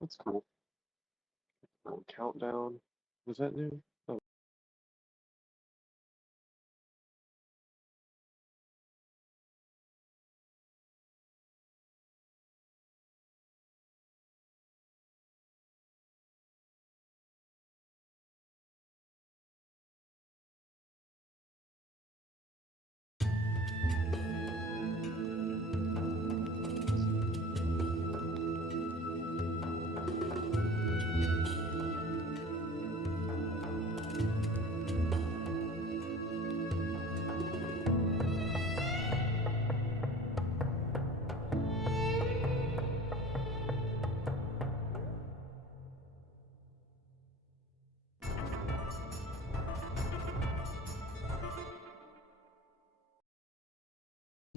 That's cool. Countdown. Was that new? Oh,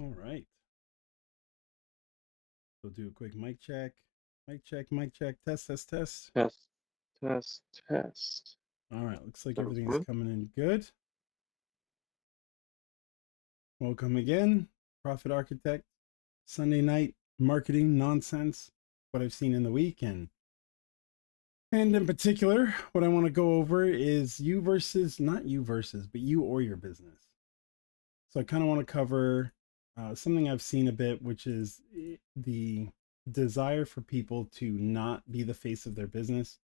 All right. We'll do a quick mic check. Mic check, mic check, test, test, test. test, test, test. All right. Looks like Sounds everything's good. coming in good. Welcome again, Profit Architect. Sunday night marketing nonsense. What I've seen in the week, and in particular, what I want to go over is you versus, not you versus, but you or your business. So I kind of want to cover something I've seen a bit, which is the desire for people to not be the face of their business.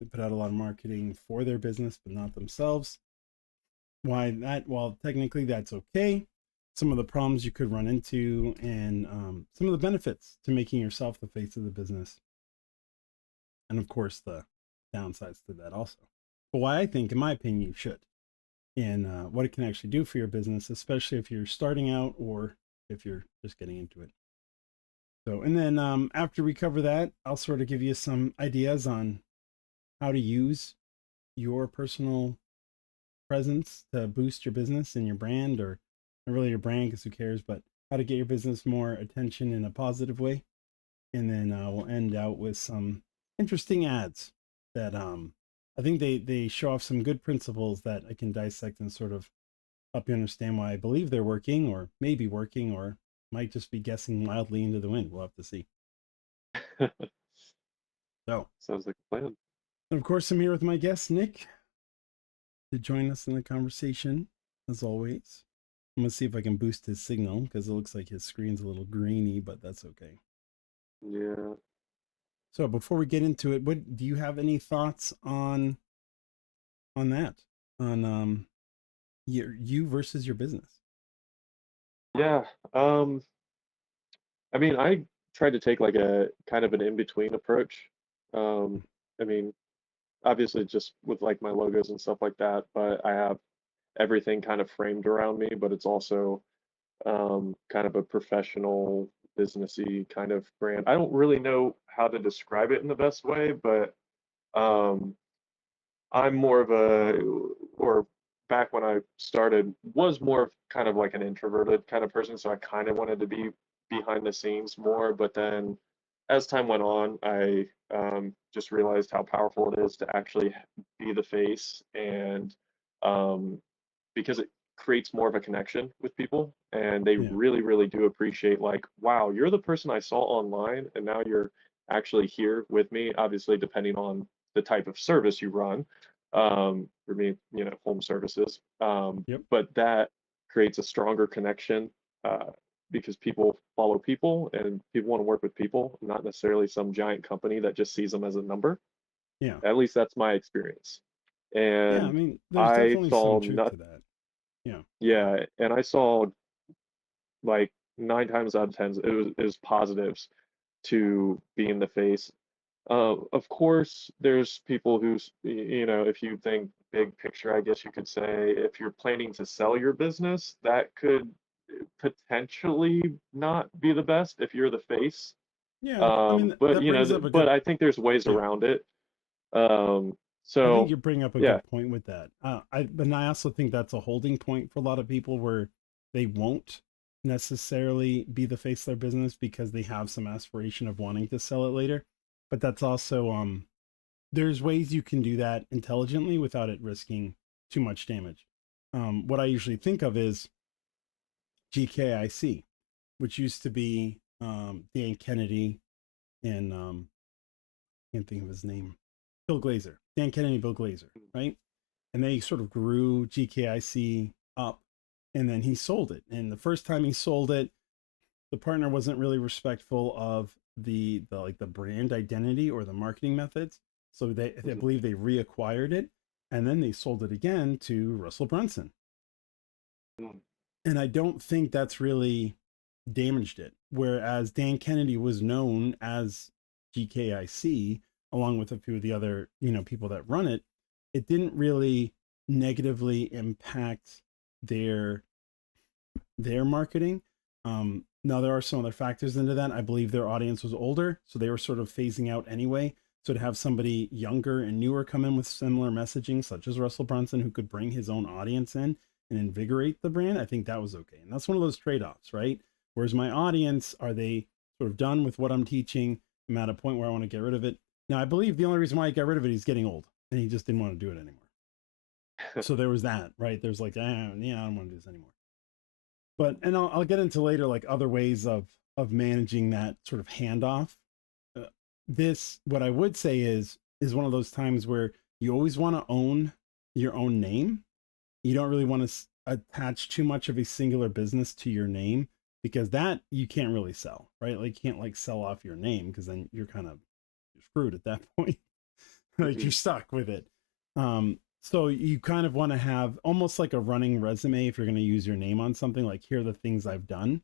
They put out a lot of marketing for their business, but not themselves. Why that? Well, technically that's okay. Some of the problems you could run into, and some of the benefits to making yourself the face of the business, and of course the downsides to that also. But why I think, in my opinion, you should, and what it can actually do for your business, especially if you're starting out or if you're just getting into it. So, and then after we cover that, I'll sort of give you some ideas on how to use your personal presence to boost your business and your brand, or not really your brand because who cares, but how to get your business more attention in a positive way. And then we'll end out with some interesting ads that I think they show off some good principles that I can dissect and sort of help you understand why I believe they're working, or maybe working, or might just be guessing wildly into the wind. We'll have to see. So, Sounds like a plan. of course, I'm here with my guest, Nick, to join us in the conversation, as always. I'm going to see if I can boost his signal because it looks like his screen's a little grainy, but that's okay. Yeah. So, before we get into it, what do you have any thoughts on that? On you versus your business? Yeah. Um, I mean, I tried to take like a kind of an in-between approach. Um, I mean, obviously just with like my logos and stuff like that, but I have everything kind of framed around me, but it's also kind of a professional, businessy kind of brand. I don't really know how to describe it in the best way, but um, I'm more of a, or back when I started, was more of kind of like an introverted kind of person. So I kind of wanted to be behind the scenes more. But then as time went on, I just realized how powerful it is to actually be the face, and um, because it creates more of a connection with people, and they Yeah, really, really do appreciate, like, wow, you're the person I saw online, and now you're actually here with me, obviously depending on the type of service you run. For me, home services. yep, But that creates a stronger connection, because people follow people and people want to work with people, not necessarily some giant company that just sees them as a number. yeah, At least that's my experience. yeah. I And mean, there's I definitely some saw truth not, to that. Yeah, yeah, and I saw like 9 times out of 10, it was positives to be in the face. Of course, there's people who's, if you think big picture, I guess you could say, if you're planning to sell your business, that could potentially not be the best if you're the face. yeah. I mean, But that brings up a but good. I think there's ways Yeah, around it. Um, I think so you bring up a yeah, good point with that. But I also think that's a holding point for a lot of people where they won't necessarily be the face of their business because they have some aspiration of wanting to sell it later. But that's also there's ways you can do that intelligently without it risking too much damage. What I usually think of is GKIC, which used to be Dan Kennedy and can't think of his name. Bill Glazer, Dan Kennedy, Bill Glazer, right? And they sort of grew GKIC up, and then he sold it. And the first time he sold it, the partner wasn't really respectful of the like the brand identity or the marketing methods. So I Mhm. believe they reacquired it, and then they sold it again to Russell Brunson. Mm. And I don't think that's really damaged it. Whereas Dan Kennedy was known as GKIC, along with a few of the other, people that run it, it didn't really negatively impact their their marketing. Now there are some other factors into that. I believe their audience was older, so they were sort of phasing out anyway. So to have somebody younger and newer come in with similar messaging, such as Russell Brunson, who could bring his own audience in and invigorate the brand, I think that was okay. And that's one of those trade-offs, right? Whereas my audience, are they sort of done with what I'm teaching? I'm at a point where I want to get rid of it. Now I believe the only reason why he got rid of it, he's getting old and he just didn't want to do it anymore. So there was that, right? There's like, yeah, I don't want to do this anymore. But and I'll get into later like other ways of managing that sort of handoff. This, what I would say is one of those times where you always want to own your own name. You don't really want to attach too much of a singular business to your name, because that you can't really sell, right? Like you can't like sell off your name, because then you're kind of screwed at that point. Like you're Mhm. stuck with it. So you kind of want to have almost like a running resume if you're going to use your name on something, like here are the things I've done,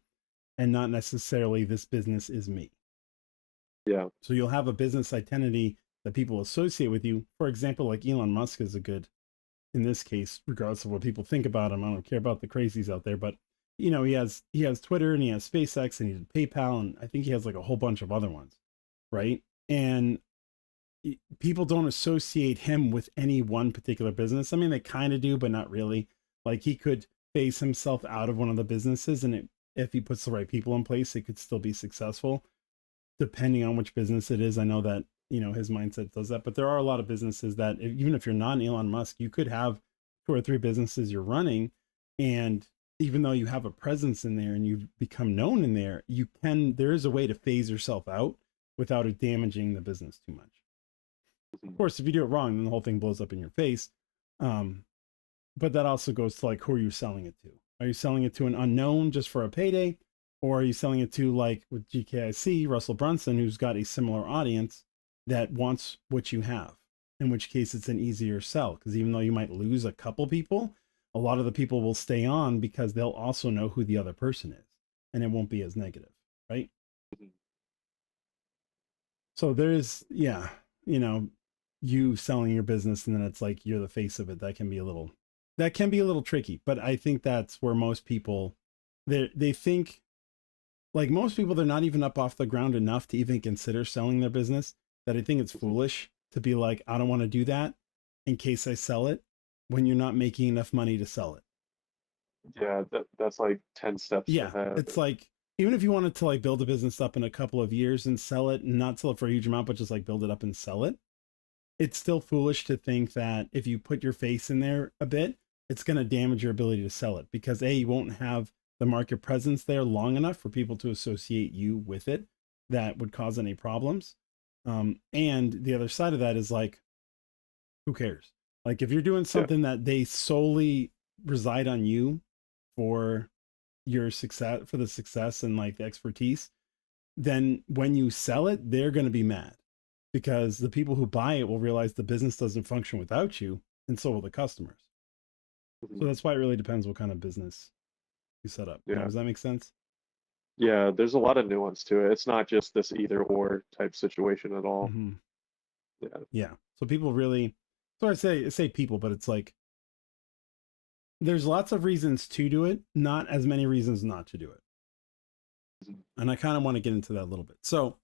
and not necessarily this business is me. Yeah. So you'll have a business identity that people associate with you. For example, like Elon Musk is a good, in this case, regardless of what people think about him. I don't care about the crazies out there, but he has Twitter and he has SpaceX and he did PayPal, and I think he has like a whole bunch of other ones, right? And people don't associate him with any one particular business. I mean, they kind of do, but not really. Like he could phase himself out of one of the businesses, and if he puts the right people in place, it could still be successful, depending on which business it is. I know that his mindset does that, but there are a lot of businesses that even if you're not an Elon Musk, you could have two or three businesses you're running, and even though you have a presence in there and you've become known in there, there is a way to phase yourself out without it damaging the business too much. Of Mhm. course, if you do it wrong, then the whole thing blows up in your face. Um, but that also goes to like, who are you selling it to? Are you selling it to an unknown just for a payday? Or are you selling it to, like with GKIC, Russell Brunson, who's got a similar audience that wants what you have? In which case, it's an easier sell, because even though you might lose a couple people, a lot of the people will stay on because they'll also know who the other person is, and it won't be as negative, right? Mhm. So there's, yeah, you know, you selling your business and then it's like you're the face of it. That can be a little tricky. But I think that's where most people, they think, like most people, they're not even up off the ground enough to even consider selling their business. That I think it's Mhm. foolish to be like, I don't want to do that in case I sell it, when you're not making enough money to sell it. Yeah, that's like 10 steps Yeah, ahead. it's like, even if you wanted to like build a business up in a couple of years and sell it, and not sell it for a huge amount, but just like build it up and sell it, it's still foolish to think that if you put your face in there a bit, it's going to damage your ability to sell it, because you won't have the market presence there long enough for people to associate you with it that would cause any problems. And the other side of that is like, who cares? Like if you're doing Yeah. something that they solely reside on you for your success, for the success and like the expertise, then when you sell it, they're going to be mad, because the people who buy it will realize the business doesn't function without you, and so will the customers. So Mhm. that's why it really depends what kind of business you set up. Yeah. Does that make sense? Yeah, there's a lot of nuance to it. It's not just this either or type situation at all. Hmm. Yeah. Yeah. So people really, so I say people, but it's like there's lots of reasons to do it, not as many reasons not to do it. Mhm. And I kind of want to get into that a little bit. So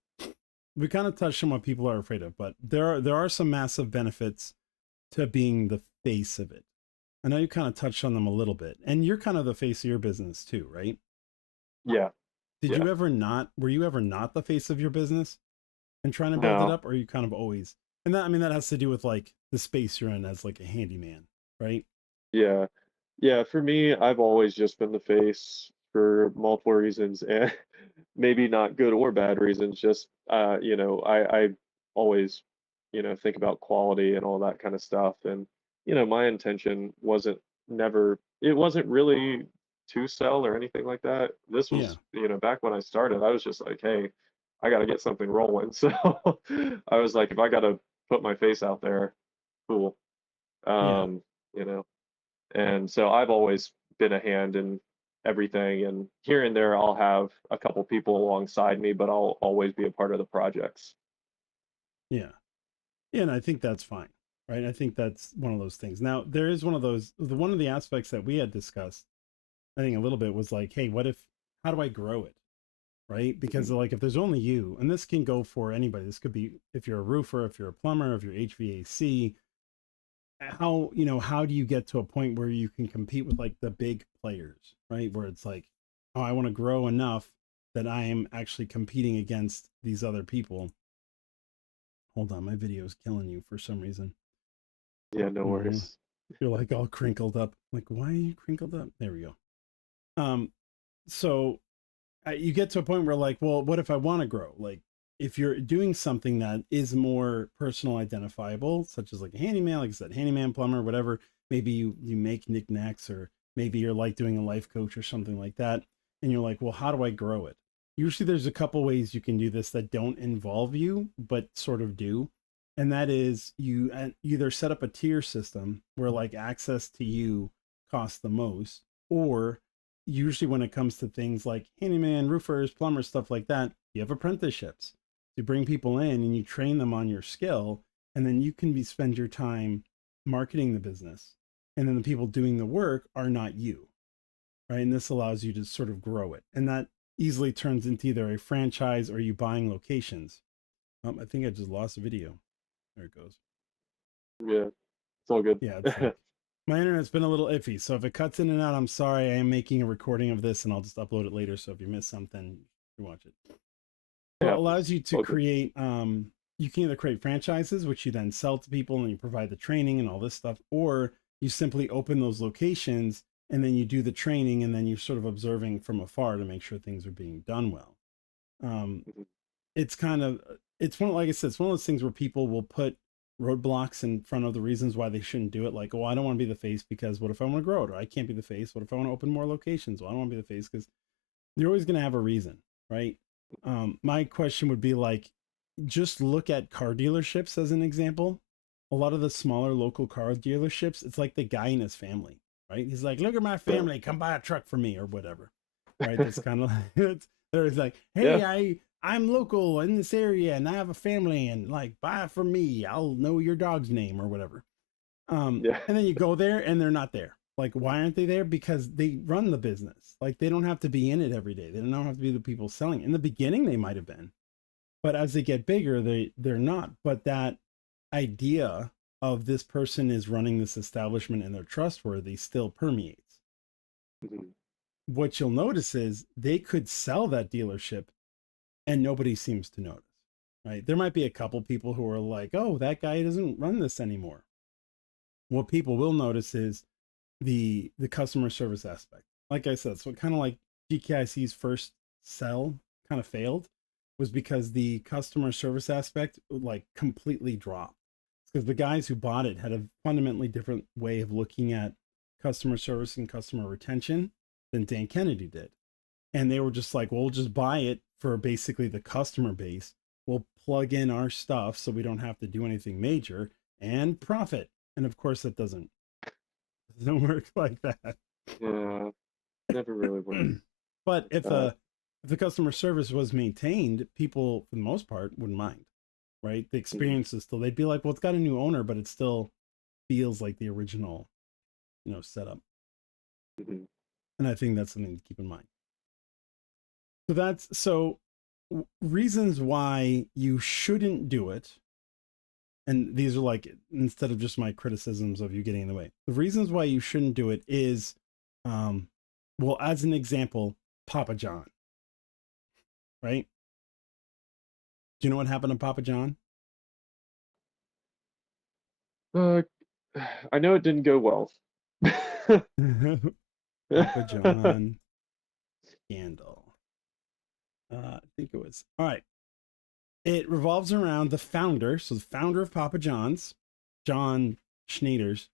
we kind of touched on what people are afraid of, but there are some massive benefits to being the face of it. I know you kind of touched on them a little bit, and you're kind of the face of your business too, right? Yeah. Did Yeah. you ever not, were you ever not the face of your business and trying to build it No. up? Or are you kind of always, and that, I mean, that has to do with like the space you're in as like a handyman, right? Yeah. Yeah, for me, I've always just been the face for multiple reasons, and maybe not good or bad reasons. Just I always think about quality and all that kind of stuff. And, my intention it wasn't really to sell or anything like that. This Yeah. was, back when I started, I was just like, hey, I got to get something rolling. So I was like, if I got to put my face out there, cool. Yeah. Um, you know, and so I've always been a hand in everything. And here and there, I'll have a couple people alongside me, but I'll always be a part of the projects. Yeah. Yeah, and I think that's fine, right? I think that's one of those things. Now, there is one of those, one of the aspects that we had discussed, I think a little bit was like, hey, what if, how do I grow it? Right? Because Mhm. like if there's only you, and this can go for anybody, this could be if you're a roofer, if you're a plumber, if you're HVAC, how do you get to a point where you can compete with like the big players, right? Where it's like, oh, I want to grow enough that I am actually competing against these other people. Hold on, my video is killing you for some reason. Yeah, no Mhm. worries. You're like all crinkled up. Like, why are you crinkled up? There we go. So you get to a point where like, well, what if I want to grow? Like, if you're doing something that is more personal identifiable, such as like a handyman, like I said, handyman, plumber, whatever, maybe you make knickknacks, or maybe you're like doing a life coach or something like that, and you're like, well, how do I grow it? Usually there's a couple ways you can do this that don't involve you but sort of do, and that is you either set up a tier system where like access to you costs the most, or usually when it comes to things like handyman, roofers, plumbers, stuff like that, you have apprenticeships to bring people in and you train them on your skill, and then you can spend your time marketing the business, and then the people doing the work are not you, right? And this allows you to sort of grow it, and that easily turns into either a franchise or you buying locations. I think I just lost a video. There it goes. Yeah, it's all good. Yeah, it's like my internet's been a little iffy, so if it cuts in and out, I'm sorry. I am making a recording of this, and I'll just upload it later. So if you miss something, you watch it. It So it happens. allows you It's to all good. create. You can either create franchises, which you then sell to people, and you provide the training and all this stuff, or you simply open those locations and then you do the training, and then you're sort of observing from afar to make sure things are being done well. Um, Mhm. it's kind of it's one, like I said, it's one of those things where people will put roadblocks in front of the reasons why they shouldn't do it. Like, oh, I don't want to be the face because what if I want to grow it? Or I can't be the face. What if I want to open more locations? Well, I don't want to be the face because you're always going to have a reason, right? My question would be like, just look at car dealerships as an example. A lot of the smaller local car dealerships, it's like the guy and his family, right? He's like, look at my Yeah. family, come buy a truck for me or whatever, right? That's kind of like, there's like, Yeah. hey, I'm local in this area and I have a family, and like buy it from me. I'll know your dog's name or whatever. Yeah. And then you go there and they're not there. Like, why aren't they there? Because they run the business. Like, they don't have to be in it every day. They don't have to be the people selling. In the beginning, they might have been, but as they get bigger, they're not. But that idea of this person is running this establishment and they're trustworthy still permeates. Mhm. What you'll notice is they could sell that dealership and nobody seems to notice. Right? There might be a couple people who are like, "Oh, that guy doesn't run this anymore." What people will notice is the customer service aspect. Like I said, so kind of like GKIC's first sell kind of failed was because the customer service aspect like completely dropped. Because the guys who bought it had a fundamentally different way of looking at customer service and customer retention than Dan Kennedy did. And they were just like, well, we'll just buy it for basically the customer base. We'll plug in our stuff so we don't have to do anything major and profit. And of course, that doesn't work like that. Yeah. Never really worked But like that. if the customer service was maintained, people for the most part wouldn't mind, right? The Mhm. experience is still, they'd be like, well, it's got a new owner, but it still feels like the original, setup. Mhm. And I think that's something to keep in mind. So reasons why you shouldn't do it. And these are like, instead of just my criticisms of you getting in the way, the reasons why you shouldn't do it is, um, well, as an example, Papa John, right? Do you know what happened to Papa John? Uh, I know it didn't go well. Papa John scandal. I think it was. All right. It revolves around the founder. So the founder of Papa John's, John Schneiders,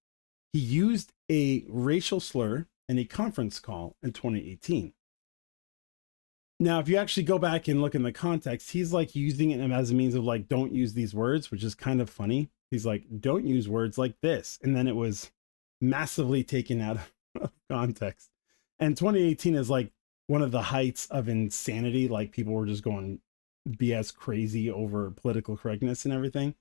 he used a racial slur in a conference call in 2018. Now, if you actually go back and look in the context, he's like using it as a means of like, don't use these words, which is kind of funny. He's like, don't use words like this. And then it was massively taken out of context. And 2018 is like one of the heights of insanity. Like people were just going BS crazy over political correctness and everything.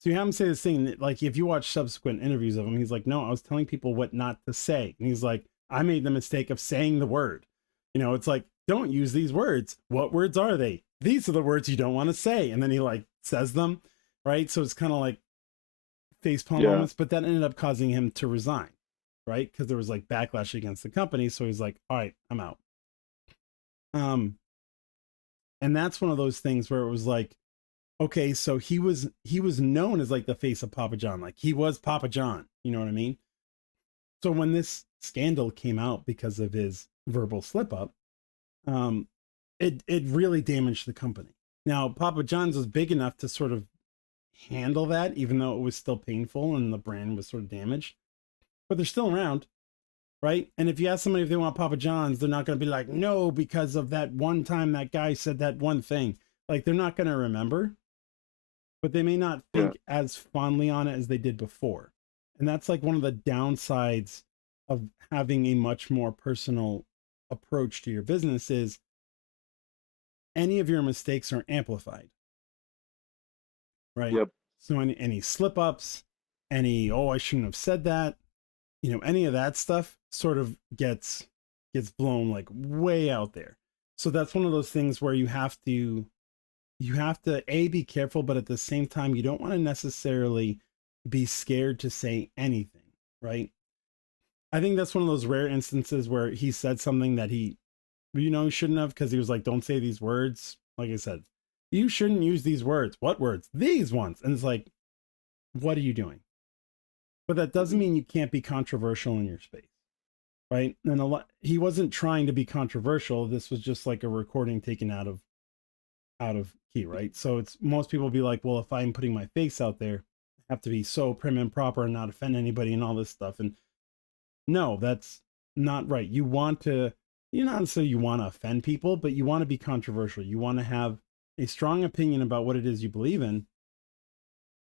So you have him say this thing that, like, if you watch subsequent interviews of him, he's like, no, I was telling people what not to say. And he's like, I made the mistake of saying the word. You know, it's like, don't use these words. What words are they? These are the words you don't want to say. And then he like says them, right? So it's kind of like facepalm Yeah. moments, but that ended up causing him to resign, right? Because there was like backlash against the company. So he's like, all right, I'm out. And that's one of those things where it was like, okay, so he was known as like the face of Papa John. Like he was Papa John, you know what I mean? So when this scandal came out because of his verbal slip up, it really damaged the company. Now, Papa John's was big enough to sort of handle that, even though it was still painful and the brand was sort of damaged. But they're still around, right? And if you ask somebody if they want Papa John's, they're not going to be like, no, because of that one time that guy said that one thing. Like they're not going to remember, but they may not think as fondly on it as they did before. And that's like one of the downsides of having a much more personal approach to your business is any of your mistakes are amplified, right? Yep. So any slip ups, any, oh, I shouldn't have said that, you know, any of that stuff sort of gets blown like way out there. So that's one of those things where you have to be careful, but at the same time, you don't want to necessarily be scared to say anything, right? I think that's one of those rare instances where he said something that he shouldn't have, because he was like, don't say these words. Like I said, you shouldn't use these words. What words? These ones. And it's like, what are you doing? But that doesn't mean you can't be controversial in your space, right? And he wasn't trying to be controversial. This was just like a recording taken out of key, right? So it's, most people be like, well, if I'm putting my face out there, I have to be so prim and proper and not offend anybody and all this stuff. And no, that's not right. You want to, not necessarily you want to offend people, but you want to be controversial. You want to have a strong opinion about what it is you believe in,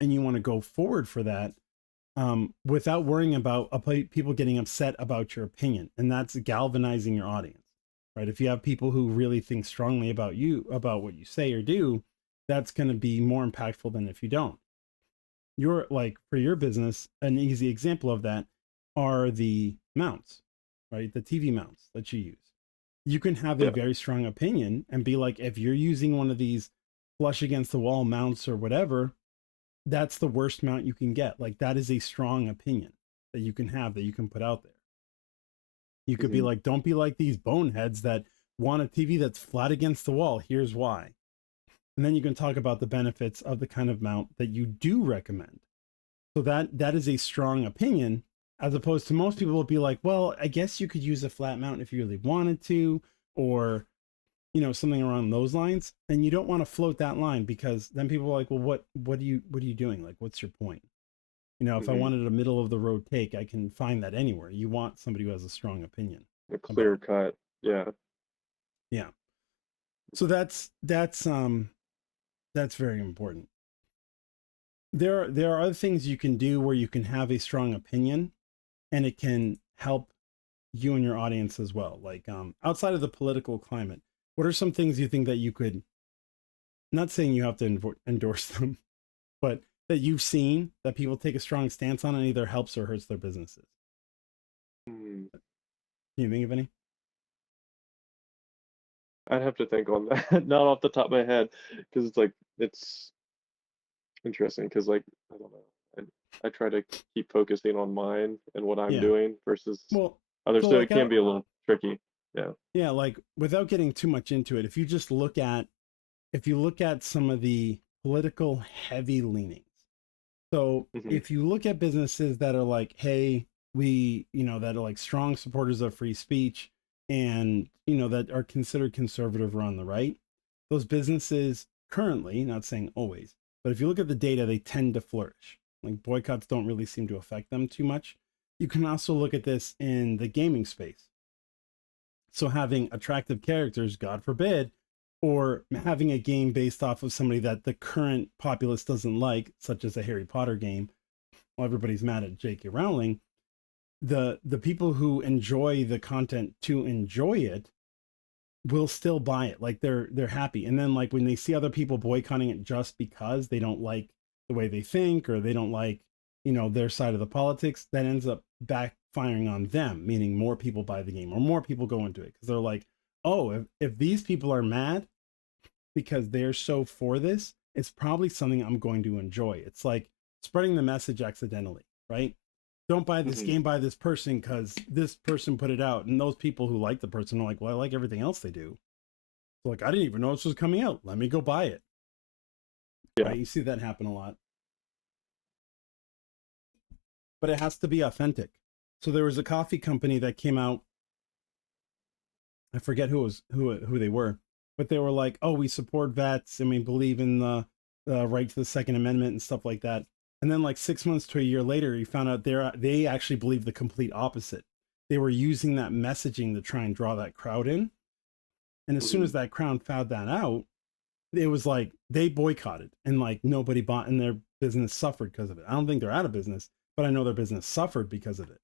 and you want to go forward for that, without worrying about people getting upset about your opinion. And that's galvanizing your audience, right? If you have people who really think strongly about you, about what you say or do, that's going to be more impactful than if you don't. You're like, for your business, an easy example of that are the mounts, right? The TV mounts that you use. You can have a very strong opinion and be like, if you're using one of these flush against the wall mounts or whatever, that's the worst mount you can get. Like that is a strong opinion that you can have, that you can put out there. You could be like, don't be like these boneheads that want a TV that's flat against the wall. Here's why. And then you can talk about the benefits of the kind of mount that you do recommend. So that is a strong opinion, as opposed to most people will be like, well, I guess you could use a flat mount if you really wanted to, or, something around those lines. And you don't want to float that line, because then people are like, well, what are you doing? Like, what's your point? If I wanted a middle of the road take, I can find that anywhere. You want somebody who has a strong opinion. A clear cut. Yeah. Yeah. So that's very important. There are other things you can do where you can have a strong opinion, and it can help you and your audience as well. Like, outside of the political climate, what are some things you think that you could, not saying you have to endorse them, but that you've seen that people take a strong stance on and either helps or hurts their businesses? Can you think of any? I'd have to think on that, not off the top of my head, because it's interesting, because like, I don't know, I try to keep focusing on mine and what I'm doing versus others, so it can be a little tricky. Yeah, like, without getting too much into it, if you look at some of the political heavy leanings. So if you look at businesses that are like, hey, we, that are like strong supporters of free speech, and, that are considered conservative or on the right, those businesses currently, not saying always, but if you look at the data, they tend to flourish. Like boycotts don't really seem to affect them too much. You can also look at this in the gaming space. So having attractive characters, God forbid, or having a game based off of somebody that the current populace doesn't like, such as a Harry Potter game, well, everybody's mad at J.K. Rowling. The people who enjoy the content to enjoy it will still buy it. Like they're happy. And then like when they see other people boycotting it just because they don't like the way they think or they don't like, you know, their side of the politics, that ends up backfiring on them, meaning more people buy the game or more people go into it because they're like, oh, if these people are mad because they're so for this, it's probably something I'm going to enjoy. It's like spreading the message accidentally, right? Don't buy this game, buy this person because this person put it out. And those people who like the person are like, well, I like everything else they do. So like, I didn't even know this was coming out. Let me go buy it. Yeah. Right? You see that happen a lot. But it has to be authentic. So there was a coffee company that came out. I forget who they were, but they were like, oh, we support vets and we believe in the right to the Second Amendment and stuff like that. And then like 6 months to a year later, you found out they actually believed the complete opposite. They were using that messaging to try and draw that crowd in. And as soon as that crowd found that out, it was like they boycotted and like nobody bought and their business suffered because of it. I don't think they're out of business, but I know their business suffered because of it.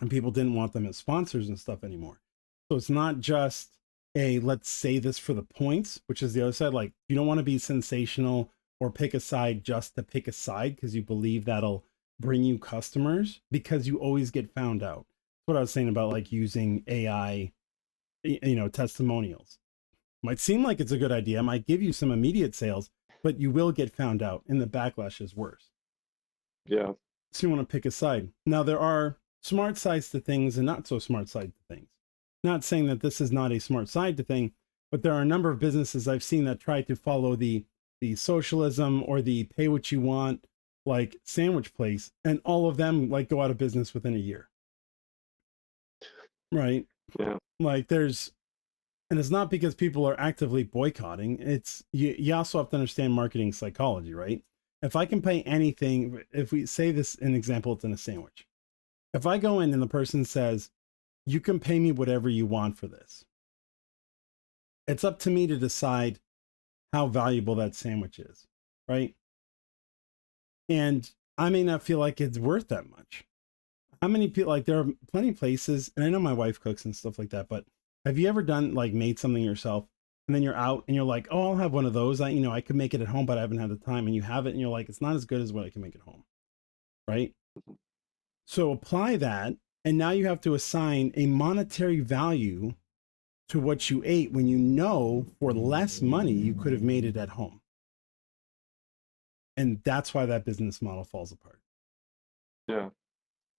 And people didn't want them as sponsors and stuff anymore. So it's not just a let's say this for the points, which is the other side. Like you don't want to be sensational or pick a side just to pick a side because you believe that'll bring you customers, because you always get found out. That's what I was saying about like using AI, you know, testimonials. Might seem like it's a good idea, might give you some immediate sales, but you will get found out and the backlash is worse. Yeah. So you want to pick a side. Now there are smart sides to things and not so smart side to things. Not saying that this is not a smart side to thing, but there are a number of businesses I've seen that try to follow the socialism or the pay what you want, like sandwich place, and all of them like go out of business within a year. Right? Yeah. Like there's, and it's not because people are actively boycotting. It's you also have to understand marketing psychology, right? If I can pay anything, if we say this an example, it's in a sandwich. If I go in and the person says, you can pay me whatever you want for this, it's up to me to decide how valuable that sandwich is, right? And I may not feel like it's worth that much. How many people, like there are plenty of places, and I know my wife cooks and stuff like that, but have you ever done like made something yourself and then you're out and you're like, oh, I'll have one of those. I could make it at home, but I haven't had the time, and you have it and you're like, it's not as good as what I can make at home, right? So apply that, and now you have to assign a monetary value to what you ate when you know for less money you could have made it at home. And that's why that business model falls apart. Yeah.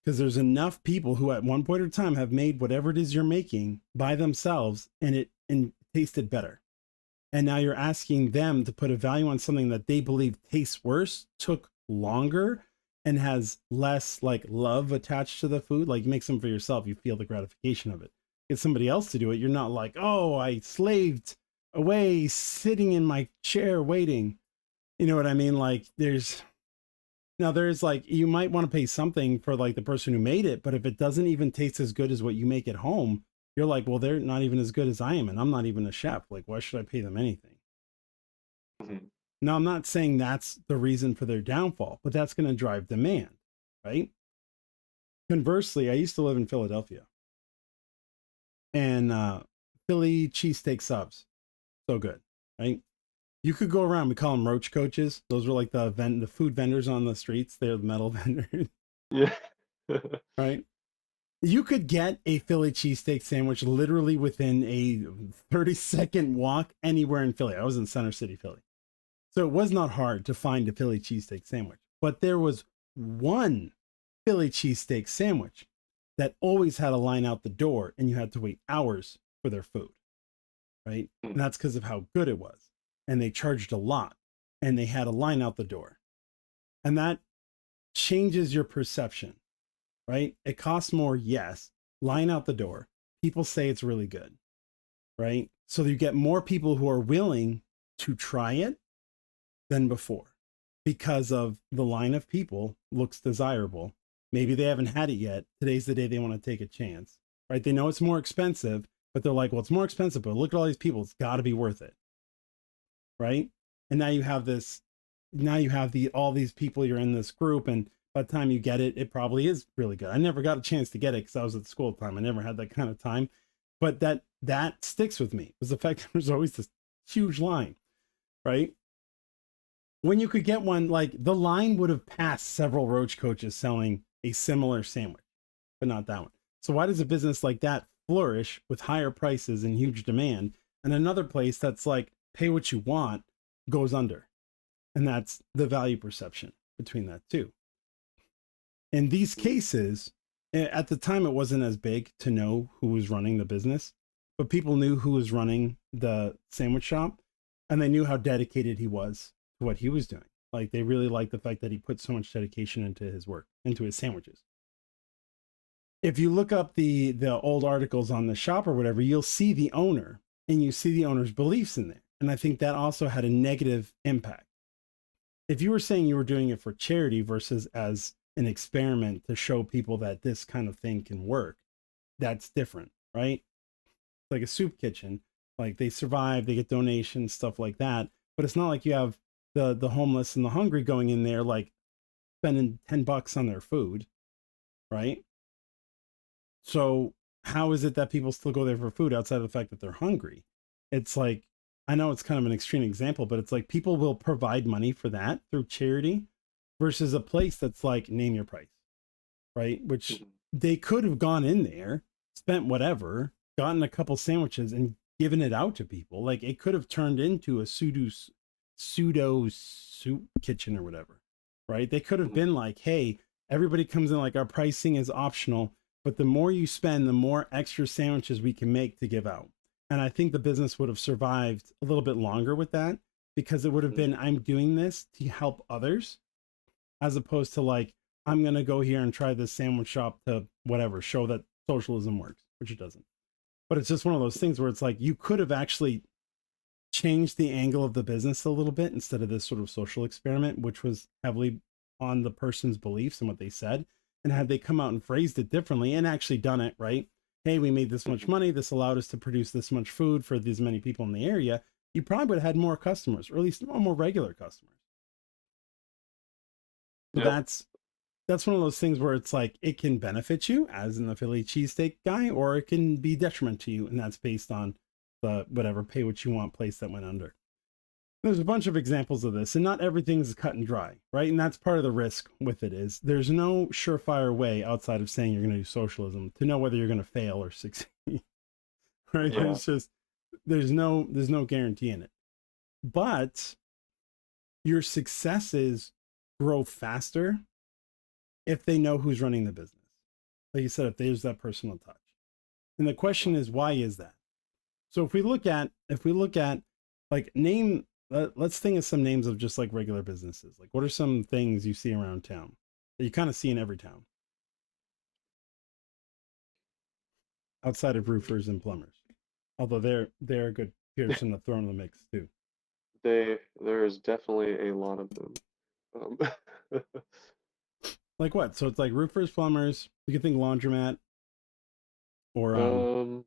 Because there's enough people who at one point in time have made whatever it is you're making by themselves and it tasted better. And now you're asking them to put a value on something that they believe tastes worse, took longer, and has less like love attached to the food. Like you make something for yourself, you feel the gratification of it. Get somebody else to do it, you're not like, oh, I slaved away sitting in my chair waiting. You know what I mean? Like there's like, you might want to pay something for like the person who made it, but if it doesn't even taste as good as what you make at home, you're like, well, they're not even as good as I am, and I'm not even a chef. Like, why should I pay them anything? Now, I'm not saying that's the reason for their downfall, but that's going to drive demand, right? Conversely, I used to live in Philadelphia, and Philly cheesesteak subs, so good, right? You could go around, we call them roach coaches. Those were like the food vendors on the streets. They're the metal vendors. Yeah. Right? You could get a Philly cheesesteak sandwich literally within a 30-second walk anywhere in Philly. I was in Center City, Philly. So it was not hard to find a Philly cheesesteak sandwich. But there was one Philly cheesesteak sandwich that always had a line out the door, and you had to wait hours for their food. Right? And that's because of how good it was. And they charged a lot, and they had a line out the door. And that changes your perception, right? It costs more, yes. Line out the door. People say it's really good, right? So you get more people who are willing to try it than before because of the line of people looks desirable. Maybe they haven't had it yet. Today's the day they want to take a chance, right? They know it's more expensive, but they're like, well, it's more expensive, but look at all these people. It's got to be worth it, right? And now you have this, now you have all these people, you're in this group, and by the time you get it, it probably is really good. I never got a chance to get it because I was at school time. I never had that kind of time, but that sticks with me was the fact that there's always this huge line, right? When you could get one, like the line would have passed several Roach coaches selling a similar sandwich, but not that one. So why does a business like that flourish with higher prices and huge demand, and another place that's like pay what you want goes under? And that's the value perception between that two. In these cases, at the time, it wasn't as big to know who was running the business, but people knew who was running the sandwich shop, and they knew how dedicated he was to what he was doing. Like they really liked the fact that he put so much dedication into his work, into his sandwiches. If you look up the old articles on the shop or whatever, you'll see the owner and you see the owner's beliefs in there. And I think that also had a negative impact. If you were saying you were doing it for charity versus as an experiment to show people that this kind of thing can work, that's different, right? Like a soup kitchen, like they survive, they get donations, stuff like that. But it's not like you have the homeless and the hungry going in there like spending $10 on their food, right? So how is it that people still go there for food outside of the fact that they're hungry? It's like, I know it's kind of an extreme example, but it's like people will provide money for that through charity versus a place that's like name your price, right? Which they could have gone in there, spent whatever, gotten a couple sandwiches and given it out to people. Like it could have turned into a pseudo soup kitchen or whatever, right? They could have been like, hey, everybody comes in, like our pricing is optional, but the more you spend, the more extra sandwiches we can make to give out. And I think the business would have survived a little bit longer with that because it would have been, I'm doing this to help others, as opposed to like, I'm going to go here and try this sandwich shop to whatever, show that socialism works, which it doesn't. But it's just one of those things where it's like, you could have actually changed the angle of the business a little bit instead of this sort of social experiment, which was heavily on the person's beliefs and what they said. And had they come out and phrased it differently and actually done it right, hey, we made this much money, this allowed us to produce this much food for these many people in the area, you probably would have had more customers, or at least more regular customers. Yep. That's one of those things where it's like it can benefit you as an Philly cheesesteak guy, or it can be detriment to you, and that's based on the whatever pay what you want place that went under. There's a bunch of examples of this, and not everything's cut and dry, right? And that's part of the risk with it is there's no surefire way outside of saying you're going to do socialism to know whether you're going to fail or succeed, right? Yeah. It's just there's no guarantee in it. But your successes grow faster if they know who's running the business. Like you said, if there's that personal touch. And the question is, why is that? So if we look at like let's think of some names of just like regular businesses. Like what are some things you see around town that you kind of see in every town? Outside of roofers and plumbers. Although they're a good person to throw in the mix too. There's definitely a lot of them. Like what? So it's like roofers, plumbers, you can think laundromat or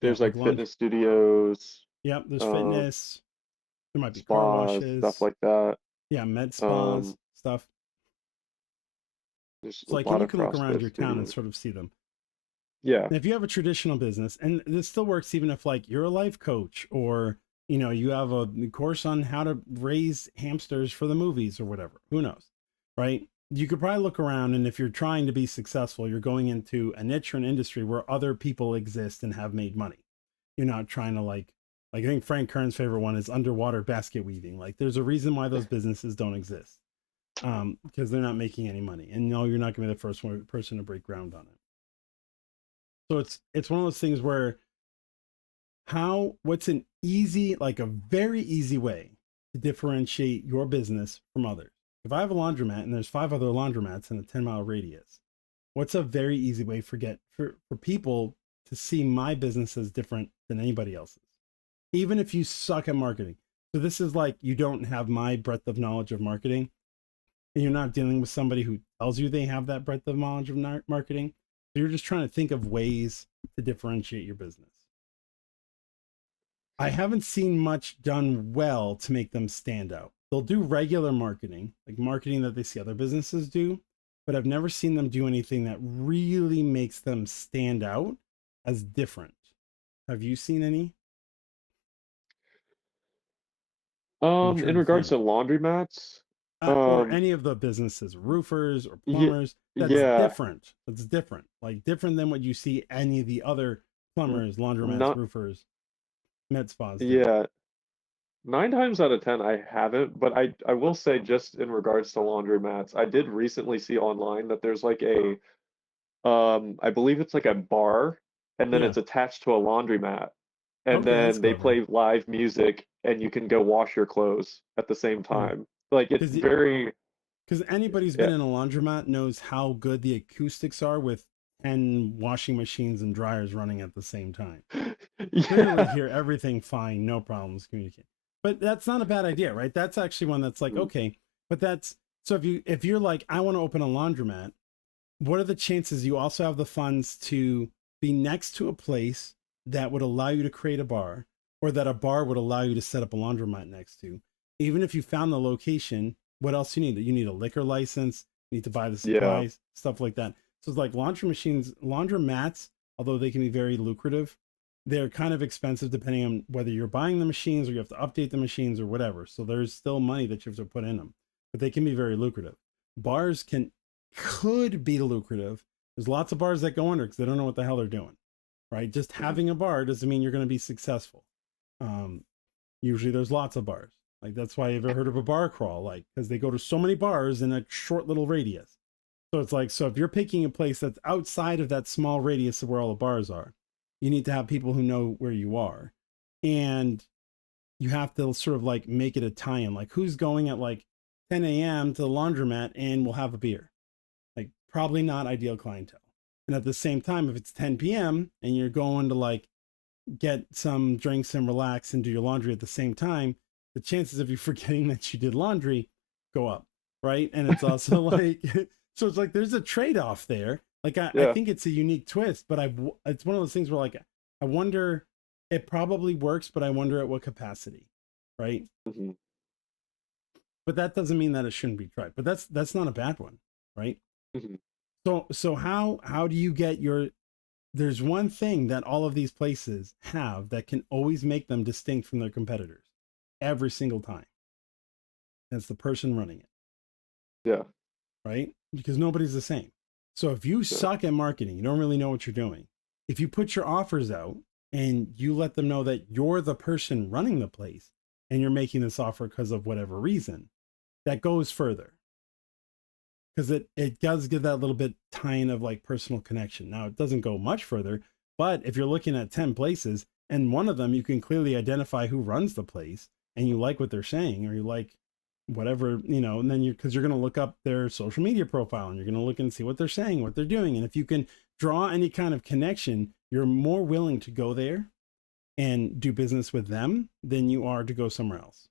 there's like fitness studios. Yep, there's fitness. There might be spas, car washes, stuff like that. Yeah, med spas, stuff. There's so like, and you can look around your town and sort of see them. Yeah. And if you have a traditional business, and this still works even if like you're a life coach or you have a course on how to raise hamsters for the movies or whatever, who knows, right? You could probably look around, and if you're trying to be successful, you're going into a niche or an industry where other people exist and have made money. You're not trying to like I think Frank Kern's favorite one is underwater basket weaving. Like there's a reason why those businesses don't exist, because they're not making any money. And no, you're not going to be the first person to break ground on it. So it's one of those things where what's an easy, like a very easy way to differentiate your business from others? If I have a laundromat and there's 5 other laundromats in a 10-mile radius, what's a very easy way for people to see my business as different than anybody else's? Even if you suck at marketing, So this is like, you don't have my breadth of knowledge of marketing, and you're not dealing with somebody who tells you they have that breadth of knowledge of marketing. So you're just trying to think of ways to differentiate your business. I haven't seen much done well to make them stand out. They'll do regular marketing, like marketing that they see other businesses do, but I've never seen them do anything that really makes them stand out as different. Have you seen any? I'm In trying to regards think. to laundromats, Or um, any of the businesses, roofers or yeah, plumbers, that's yeah, different. That's different. Like different than what you see any of the other n- plumbers, laundromats, not, roofers, med spas do. yeah. 9 times out of 10, I haven't, but I will say just in regards to laundromats, I did recently see online that there's like I believe it's like a bar, and then Yeah. it's attached to a laundromat, and Okay, that's then they clever. play live music, and you can go wash your clothes at the same Yeah. time. Like it's Because very, anybody's been yeah, in a laundromat knows how good the acoustics are with 10 washing machines and dryers running at the same time. Clearly yeah, hear everything fine, no problems communicating. But that's not a bad idea, right? That's actually one that's like, mm, okay, but that's, so if you're like, I want to open a laundromat, what are the chances you also have the funds to be next to a place that would allow you to create a bar, or that a bar would allow you to set up a laundromat next to? Even if you found the location, what else you need? You need a liquor license, you need to buy the yeah, supplies, stuff like that. So it's like laundry machines, laundromats, although they can be very lucrative, they're kind of expensive depending on whether you're buying the machines or you have to update the machines or whatever. So there's still money that you have to put in them, but they can be very lucrative. Bars could be lucrative. There's lots of bars that go under because they don't know what the hell they're doing, right? Just mhm, having a bar doesn't mean you're going to be successful. Um, Usually there's lots of bars. Like that's why you've ever heard of a bar crawl, like because they go to so many bars in a short little radius. So it's like, so if you're picking a place that's outside of that small radius of where all the bars are, you need to have people who know where you are. And you have to sort of like make it a tie-in. Like who's going at like 10 a.m. to the laundromat and will have a beer? Like probably not ideal clientele. And at the same time, if it's 10 p.m. and you're going to like get some drinks and relax and do your laundry at the same time, the chances of you forgetting that you did laundry go up, right? And it's also like, so it's like there's a trade-off there. Like I yeah, think it's a unique twist, but it's one of those things where like I wonder, it probably works, but I wonder at what capacity, right? mhm, But that doesn't mean that it shouldn't be tried. But that's not a bad one, right? mhm, So how do you get your, there's one thing that all of these places have that can always make them distinct from their competitors every single time. That's the person running it, yeah, right? Because nobody's the same. So if you yeah, suck at marketing, you don't really know what you're doing. If you put your offers out and you let them know that you're the person running the place and you're making this offer because of whatever reason, that goes further because it does give that little bit tine of like personal connection. Now it doesn't go much further, but if you're looking at 10 places and one of them you can clearly identify who runs the place and you like what they're saying or you like whatever, and then because you're going to look up their social media profile and you're going to look and see what they're saying, what they're doing. And if you can draw any kind of connection, you're more willing to go there and do business with them than you are to go somewhere else,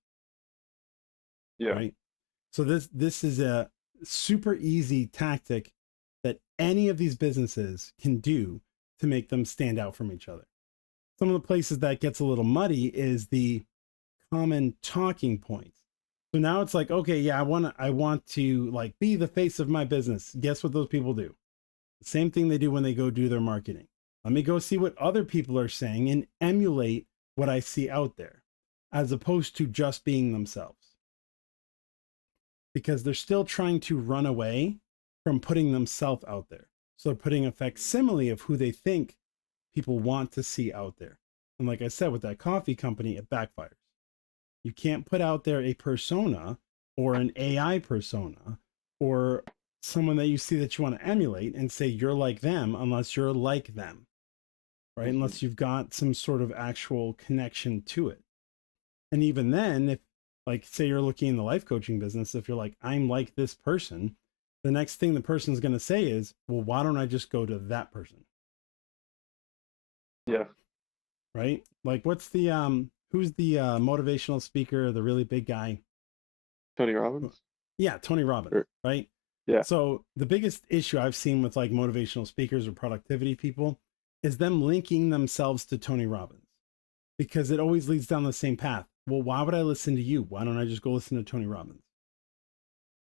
yeah, right? So this is a super easy tactic that any of these businesses can do to make them stand out from each other. Some of the places that gets a little muddy is the common talking points. So now it's like, okay, yeah, I want to like be the face of my business. Guess what those people do? The same thing they do when they go do their marketing. Let me go see what other people are saying and emulate what I see out there, as opposed to just being themselves, because they're still trying to run away from putting themselves out there. So they're putting a facsimile of who they think people want to see out there. And like I said, with that coffee company, it backfires. You can't put out there a persona or an AI persona or someone that you see that you want to emulate and say you're like them unless you're like them, right? mhm, Unless you've got some sort of actual connection to it. And even then, if like say you're looking in the life coaching business, if you're like, I'm like this person, the next thing the person's going to say is, well, why don't I just go to that person? yeah, Right? Like what's the who's the motivational speaker, the really big guy? Tony Robbins? Yeah, Tony Robbins, Or, right? yeah. So the biggest issue I've seen with like motivational speakers or productivity people is them linking themselves to Tony Robbins because it always leads down the same path. Well, why would I listen to you? Why don't I just go listen to Tony Robbins?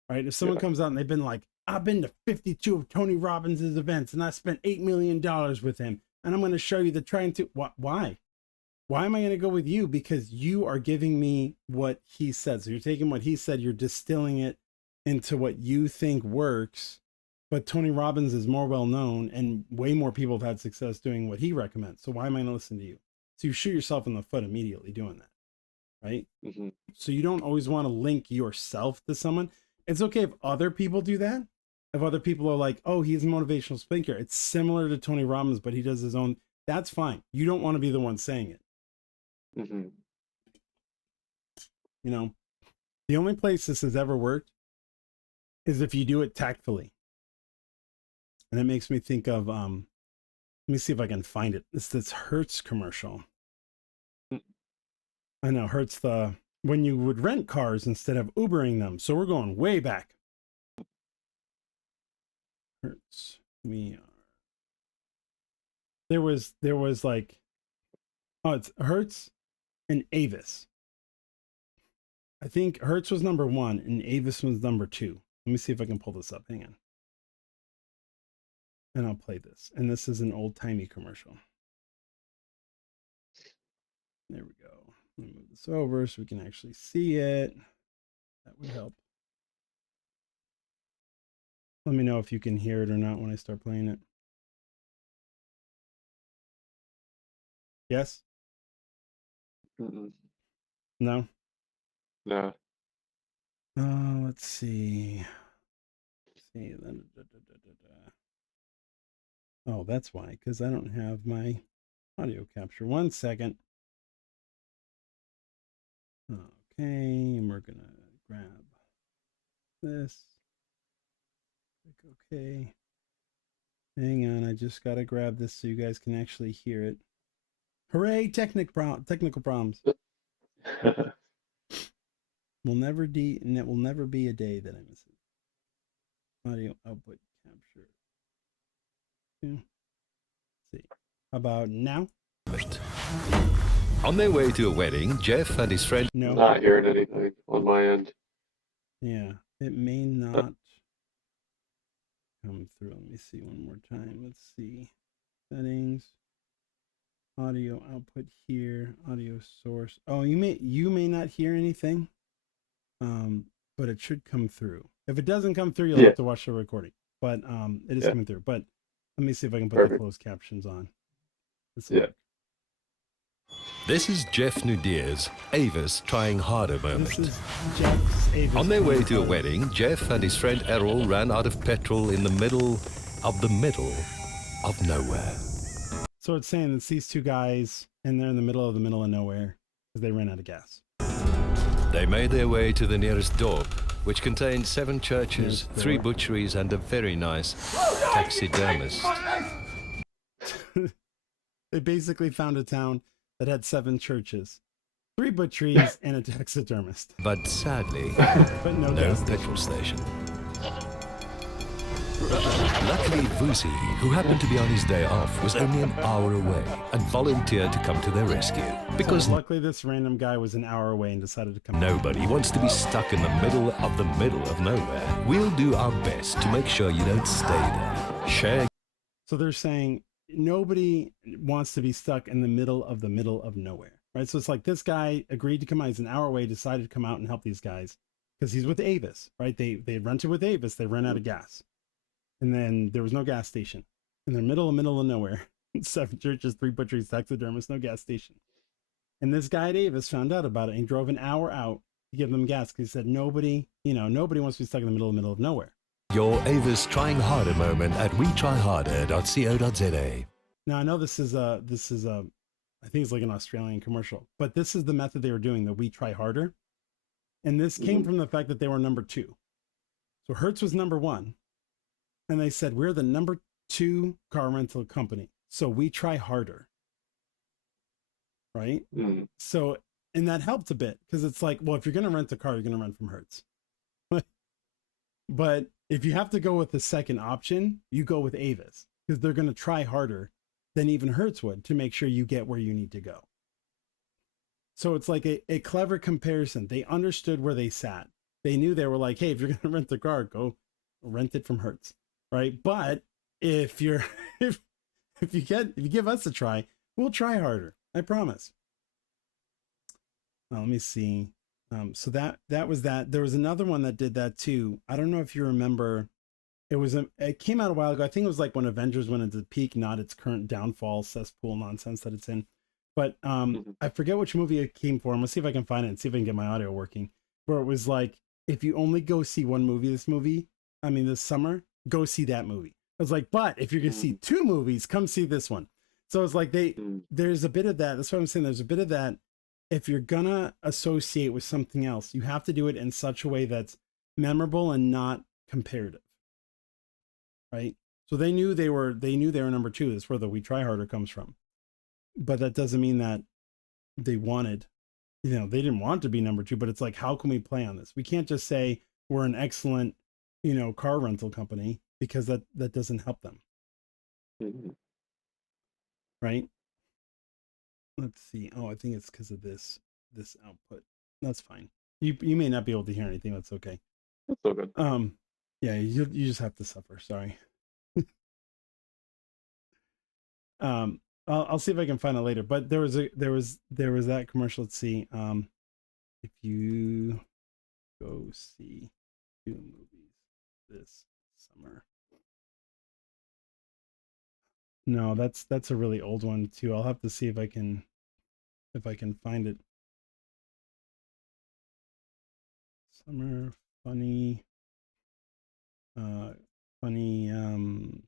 Right? If someone comes out and they've been like, I've been to 52 of Tony Robbins's events and I spent $8 million with him, and I'm going to show you the trying to, why? Why am I going to go with you? Because you are giving me what he said. So you're taking what he said, you're distilling it into what you think works. But Tony Robbins is more well known and way more people have had success doing what he recommends. So why am I going to listen to you? So you shoot yourself in the foot immediately doing that, right? Mm-hmm. So you don't always want to link yourself to someone. It's okay if other people do that. If other people are like, oh, he's a motivational speaker, it's similar to Tony Robbins, but he does his own, that's fine. You don't want to be the one saying it. Mm-hmm. You know, the only place this has ever worked is if you do it tactfully. And it makes me think of, let me see if I can find it. It's this Hertz commercial. I know Hertz, when you would rent cars instead of Ubering them. So we're going way back. Hertz, there was like, oh, it's Hertz and Avis. I think Hertz was number 1 and Avis was number 2. Let me see if I can pull this up. Hang on. And I'll play this. And this is an old-timey commercial. There we go. Let me move this over so we can actually see it. That would help. Let me know if you can hear it or not when I start playing it. Yes? Mm-mm. No? No. Let's see. Oh, that's why, because I don't have my audio capture. 1 second. Okay, and we're gonna grab this. Click OK. Hang on, I just gotta grab this so you guys can actually hear it. Hooray! Technical problems. Will never and it will never be a day that I miss it. Audio output capture. Yeah. Let's see. How about now? On their way to a wedding, Jeff and his friend... No. Not hearing anything on my end. Yeah, it may not come through. Let me see one more time. Let's see. Settings. Audio output here. Audio source. Oh, you may not hear anything. But it should come through. If it doesn't come through, you'll have to watch the recording. But it is coming through. But let me see if I can put the closed captions on. This is Jeff Nudier's Avis Trying Harder moment. This is Jeff's Avis. On their way to a wedding, Jeff and his friend Errol ran out of petrol in the middle of nowhere. So it's saying it's these two guys, and they're in the middle of nowhere because they ran out of gas. They made their way to the nearest dorp, which contained 7 churches, 3 butcheries, and a very nice taxidermist. They basically found a town that had 7 churches, 3 butcheries, and a taxidermist. But sadly, but no petrol station. Luckily, Vusi, who happened to be on his day off, was only an hour away and volunteered to come to their rescue. Because so luckily this random guy was an hour away and decided to come. Nobody wants to be stuck in the middle of nowhere. We'll do our best to make sure you don't stay there. Share. So they're saying nobody wants to be stuck in the middle of nowhere, right? So it's like this guy agreed to come out. He's an hour away, decided to come out and help these guys because he's with Avis, right? They rented with Avis. They ran out of gas. And then there was no gas station in the middle of nowhere. 7 churches, 3 butcheries, taxidermists, no gas station. And this guy at Avis found out about it and he drove an hour out to give them gas because he said nobody wants to be stuck in the middle of nowhere. Your Avis Trying Harder moment at wetryharder.co.za. Now I know this is I think it's like an Australian commercial, but this is the method they were doing, the We Try Harder. And this came from the fact that they were number 2. So Hertz was number 1. And they said, we're the number 2 car rental company. So we try harder. Right? So and that helped a bit because it's like, well, if you're going to rent a car, you're going to rent from Hertz. But if you have to go with the second option, you go with Avis because they're going to try harder than even Hertz would to make sure you get where you need to go. So it's like a clever comparison. They understood where they sat. They knew they were like, hey, if you're going to rent a car, go rent it from Hertz, right? But if you're if you give us a try, we'll try harder. I promise. Let me see. So that was that. There was another one that did that too. I don't know if you remember. It came out a while ago. I think it was like when Avengers went into peak, not its current downfall cesspool nonsense that it's in. But I forget which movie it came for. I'm gonna see if I can find it and see if I can get my audio working. Where it was like, if you only go see one movie this summer, go see that movie. I was like, but if you're gonna see two movies, come see this one. So it's like there's a bit of that. That's what I'm saying. There's a bit of that. If you're gonna associate with something else, you have to do it in such a way that's memorable and not comparative. Right? So they knew they were number two. That's where the "we try harder" comes from. But that doesn't mean that they wanted, they didn't want to be number two, but it's like, how can we play on this? We can't just say we're an excellent, car rental company, because that doesn't help them. Right? Let's see. Oh, I think it's because of this output. That's fine. You may not be able to hear anything. That's okay. That's so good. Yeah, you just have to suffer. Sorry. I'll see if I can find it later. But there was that commercial. Let's see. If you go see 2 movies this summer. No, that's a really old one too. I'll have to see if I can find it. Summer funny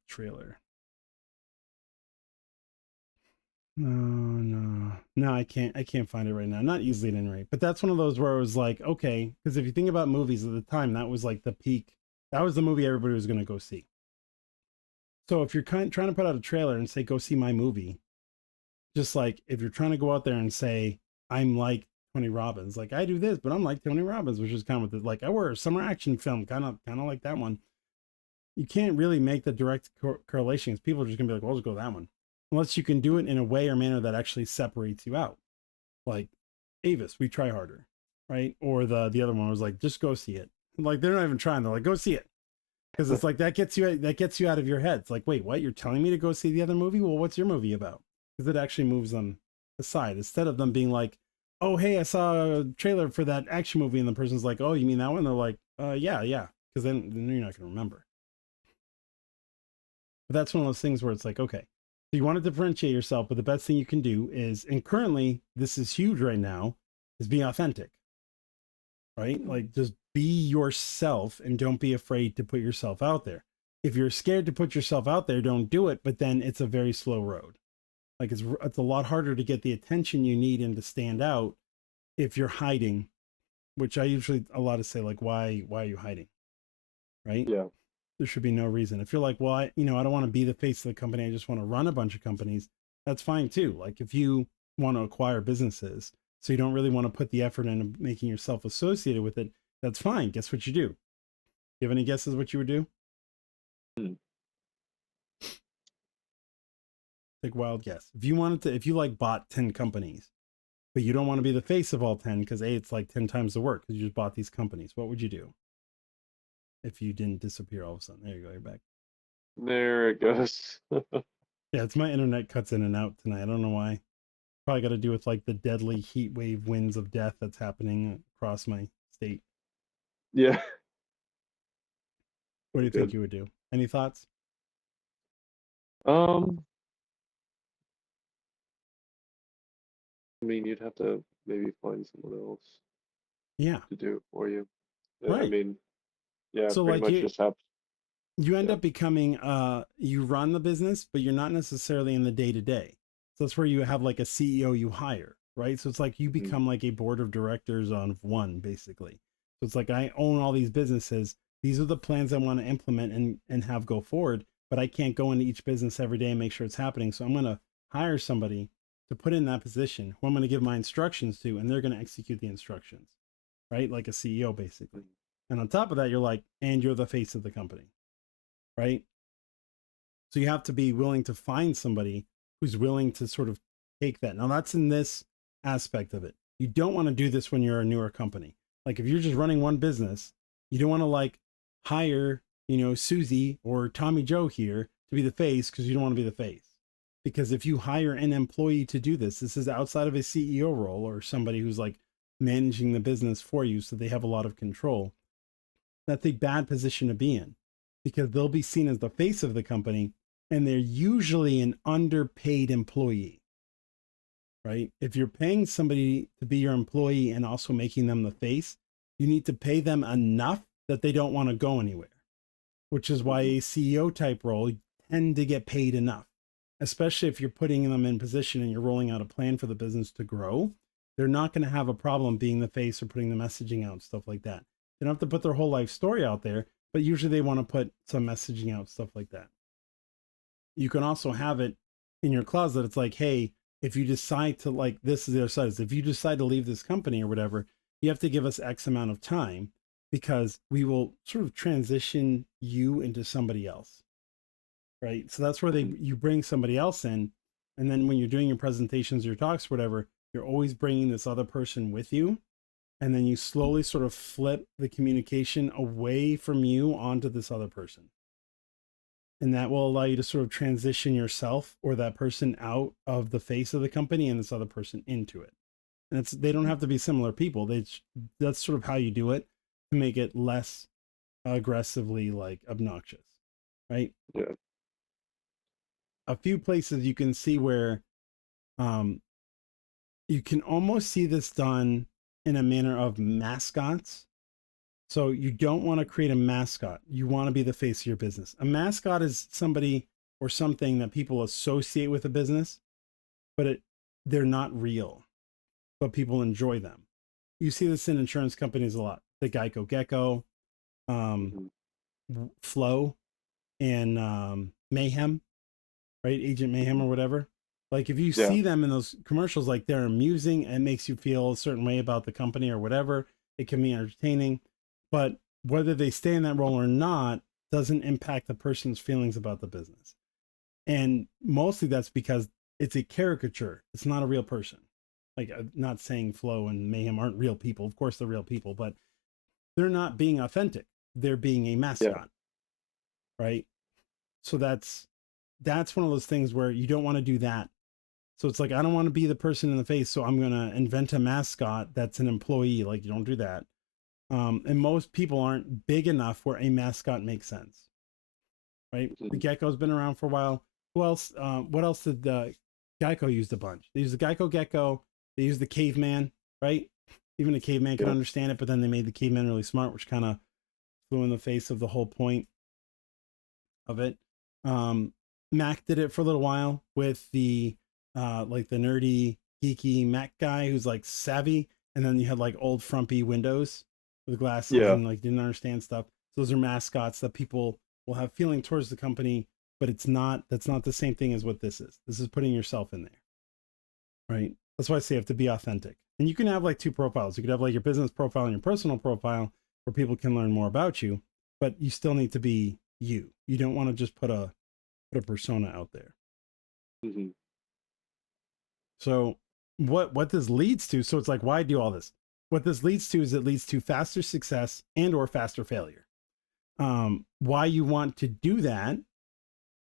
trailer. No, I can't find it right now. Not easily at any rate. But that's one of those where it was like, okay, because if you think about movies at the time, that was like the peak. That was the movie everybody was going to go see. So if you're trying to put out a trailer and say, go see my movie, just like if you're trying to go out there and say, I'm like Tony Robbins, like I do this, but I'm like Tony Robbins, which is kind of like I wear a summer action film, kind of like that one. You can't really make the direct correlation, because people are just gonna be like, well, I'll just go that one. Unless you can do it in a way or manner that actually separates you out. Like Avis, we try harder, right? Or the other one was like, just go see it. Like they're not even trying. They're like, go see it. Because it's like that gets you out of your head. It's like, wait, what? You're telling me to go see the other movie? Well, what's your movie about? Because it actually moves them aside, instead of them being like, oh, hey, I saw a trailer for that action movie, and the person's like, oh, you mean that one? They're like, yeah, because then you're not going to remember. But that's one of those things where it's like, okay, so you want to differentiate yourself, but the best thing you can do is, and currently this is huge right now, is be authentic. Right? Like just be yourself and don't be afraid to put yourself out there. If you're scared to put yourself out there, don't do it, but then it's a very slow road. Like it's a lot harder to get the attention you need and to stand out if you're hiding, which I usually a lot of say like, why are you hiding? Right? Yeah. There should be no reason. If you're like, well, I don't want to be the face of the company, I just want to run a bunch of companies, that's fine too. Like if you want to acquire businesses, so you don't really want to put the effort into making yourself associated with it, that's fine. Guess what you do? You have any guesses what you would do? Take wild guess. If you like bought 10 companies, but you don't want to be the face of all 10 because it's like 10 times the work because you just bought these companies, what would you do? If you didn't disappear all of a sudden. There you go, you're back. There it goes. Yeah, it's my internet cuts in and out tonight. I don't know why. Probably got to do with like the deadly heat wave winds of death that's happening across my state. Yeah. What do you think you would do? Any thoughts? I mean, you'd have to maybe find someone else Yeah. to do it for you. I Right. mean, yeah, So pretty like much just have. you end Yeah. up becoming you run the business, but you're not necessarily in the day-to-day. So that's where you have like a CEO you hire, right? So it's like you become like a board of directors of one, basically. So it's like, I own all these businesses. These are the plans I want to implement and have go forward, but I can't go into each business every day and make sure it's happening. So I'm going to hire somebody to put in that position who I'm going to give my instructions to, and they're going to execute the instructions, right? Like a CEO, basically. And on top of that, you're like, and you're the face of the company, right? So you have to be willing to find somebody who's willing to sort of take that. Now, that's in this aspect of it. You don't want to do this when you're a newer company. Like if you're just running one business, you don't want to like hire, you know, Susie or Tommy Joe here to be the face, because you don't want to be the face. Because if you hire an employee to do this, this is outside of a CEO role or somebody who's like managing the business for you, so they have a lot of control. That's a bad position to be in, because they'll be seen as the face of the company, and they're usually an underpaid employee, right? If you're paying somebody to be your employee and also making them the face, you need to pay them enough that they don't want to go anywhere, which is why a CEO type role, you tend to get paid enough, especially if you're putting them in position and you're rolling out a plan for the business to grow. They're not going to have a problem being the face or putting the messaging out, stuff like that. They don't have to put their whole life story out there, but usually they want to put some messaging out, stuff like that. You can also have it in your closet. It's like, hey, if you decide to, like, this is the other side, is if you decide to leave this company or whatever, you have to give us X amount of time, because we will sort of transition you into somebody else, right? So that's where you bring somebody else in. And then when you're doing your presentations, your talks, whatever, you're always bringing this other person with you. And then you slowly sort of flip the communication away from you onto this other person. And that will allow you to sort of transition yourself or that person out of the face of the company and this other person into it. And they don't have to be similar people. That's sort of how you do it to make it less aggressively like obnoxious, right? Yeah. A few places you can see where you can almost see this done in a manner of mascots. So you don't want to create a mascot. You want to be the face of your business. A mascot is somebody or something that people associate with a business, but they're not real, but people enjoy them. You see this in insurance companies a lot. The Geico Gecko, Flow, and Mayhem, right? Agent Mayhem or whatever. Like if you see them in those commercials, like they're amusing and it makes you feel a certain way about the company or whatever. It can be entertaining, but whether they stay in that role or not doesn't impact the person's feelings about the business. And mostly that's because it's a caricature. It's not a real person. Like, I'm not saying Flo and Mayhem aren't real people. Of course they're real people, but they're not being authentic. They're being a mascot, right? So that's one of those things where you don't want to do that. So it's like, I don't want to be the person in the face, so I'm going to invent a mascot that's an employee. Like, you don't do that. And most people aren't big enough where a mascot makes sense, right? The Gecko's been around for a while. Who else? What else did Geico used a bunch? They used the Geico Gecko. They used the caveman, right? Even a caveman could understand it, but then they made the caveman really smart, which kind of flew in the face of the whole point of it. Mac did it for a little while with the like the nerdy, geeky Mac guy who's like savvy, and then you had like old frumpy Windows with glasses and like didn't understand stuff. Those are mascots that people will have feeling towards the company, but that's not the same thing as what this is. This is putting yourself in there, right? That's why I say you have to be authentic. And you can have like two profiles. You could have like your business profile and your personal profile where people can learn more about you, but you still need to be you. You don't want to just put a persona out there. Mm-hmm. So what this leads to, so it's like, why do all this? What this leads to is it leads to faster success and or faster failure. Why you want to do that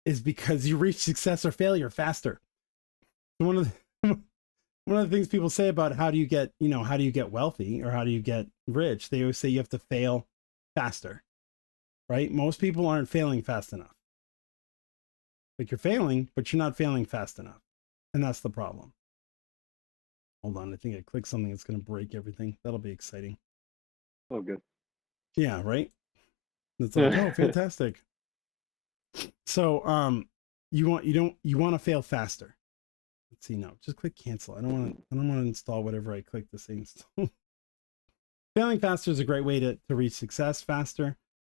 is because you reach success or failure faster. One of the things people say about how do you get wealthy or how do you get rich, they always say you have to fail faster, right? Most people aren't failing fast enough. Like, you're failing, but you're not failing fast enough. And that's the problem. Hold on, I think I clicked something that's going to break everything. That'll be exciting. Oh, good. Yeah, right? It's like, oh, fantastic. So, you want to fail faster. Let's see, no, just click cancel. I don't want to install whatever I click to say install. Failing faster is a great way to reach success faster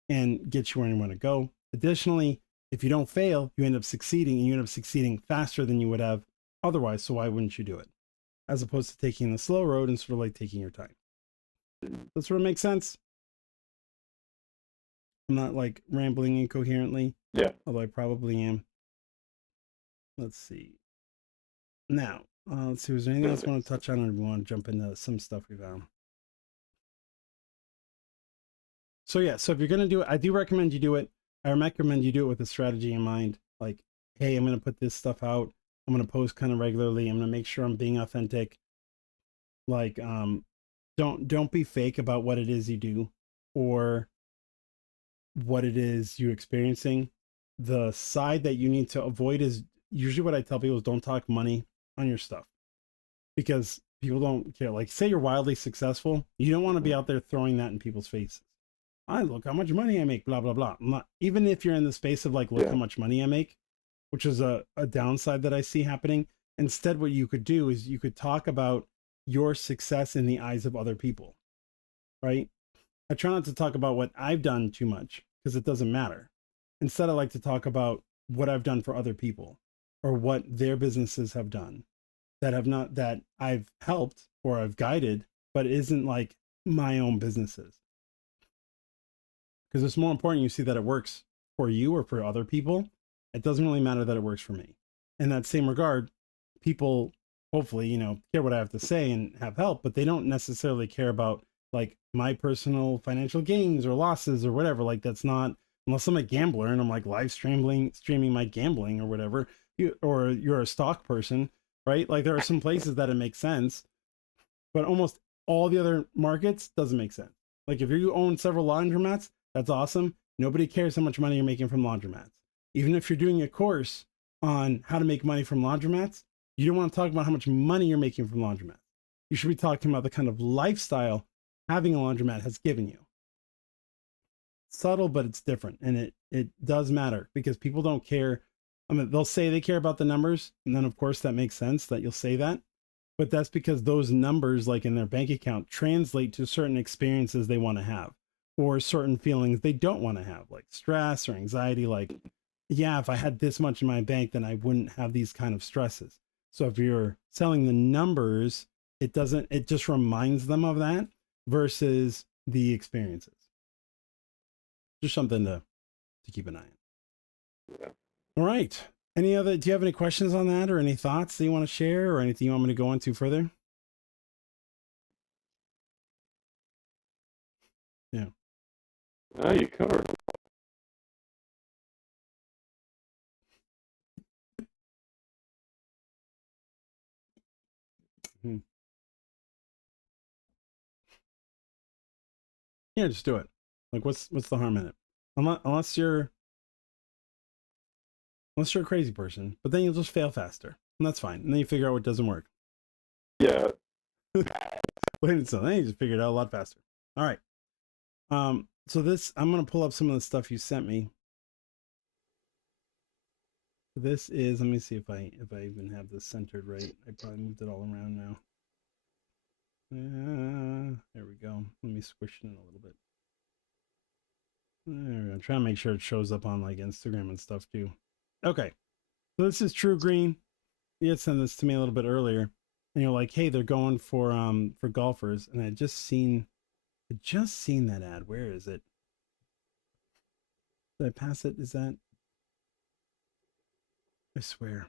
and get you where you want to go. Additionally, if you don't fail, you end up succeeding, and you end up succeeding faster than you would have otherwise. So why wouldn't you do it? As opposed to taking the slow road and sort of like taking your time. Does that sort of make sense? I'm not like rambling incoherently. Yeah. Although I probably am. Let's see. Now, let's see. Was there anything else I want to touch on, or do we want to jump into some stuff we found? So yeah, so if you're going to do it, I do recommend you do it. I recommend you do it with a strategy in mind. Like, hey, I'm going to put this stuff out. I'm going to post kind of regularly. I'm going to make sure I'm being authentic. Like, don't be fake about what it is you do or what it is you're experiencing. The side that you need to avoid is usually what I tell people is don't talk money on your stuff, because people don't care. Like, say you're wildly successful, you don't want to be out there throwing that in people's faces. I look how much money I make, blah, blah, blah. I'm not, even if you're in the space of like, look how much money I make, which is a downside that I see happening. Instead, what you could do is you could talk about your success in the eyes of other people, right? I try not to talk about what I've done too much because it doesn't matter. Instead, I like to talk about what I've done for other people or what their businesses have done that have not, that I've helped or I've guided, but isn't like my own businesses. Because it's more important you see that it works for you or for other people. It doesn't really matter that it works for me. In that same regard, people hopefully, you know, care what I have to say and have help, but they don't necessarily care about like my personal financial gains or losses or whatever. Like, that's not, unless I'm a gambler and I'm like live streaming my gambling or whatever, or you're a stock person, right? Like, there are some places that it makes sense, but almost all the other markets doesn't make sense. Like, if you own several laundromats, that's awesome. Nobody cares how much money you're making from laundromats. Even if you're doing a course on how to make money from laundromats, you don't want to talk about how much money you're making from laundromats. You should be talking about the kind of lifestyle having a laundromat has given you. Subtle, but it's different. And it does matter because people don't care. I mean, they'll say they care about the numbers. And then of course that makes sense that you'll say that. But that's because those numbers, like in their bank account, translate to certain experiences they want to have or certain feelings they don't want to have, like stress or anxiety. Like, yeah, if I had this much in my bank, then I wouldn't have these kind of stresses. So if you're selling the numbers, it just reminds them of that versus the experiences. Just something to keep an eye on. Yeah. All right. Do you have any questions on that or any thoughts that you want to share or anything you want me to go into further? Yeah. You covered. Yeah, just do it. Like, what's the harm in it? Unless you're a crazy person, but then you'll just fail faster, and that's fine. And then you figure out what doesn't work. Yeah. So then you just figure it out a lot faster. All right. So this, I'm gonna pull up some of the stuff you sent me. This is, let me see if I even have this centered right. I probably moved it all around now. There we go. Let me squish it in a little bit. There we go. I'm trying to make sure it shows up on like Instagram and stuff too. Okay. So this is True Green. You had sent this to me a little bit earlier. And you're like, hey, they're going for golfers. And I just seen that ad. Where is it? Did I pass it? Is that? I swear.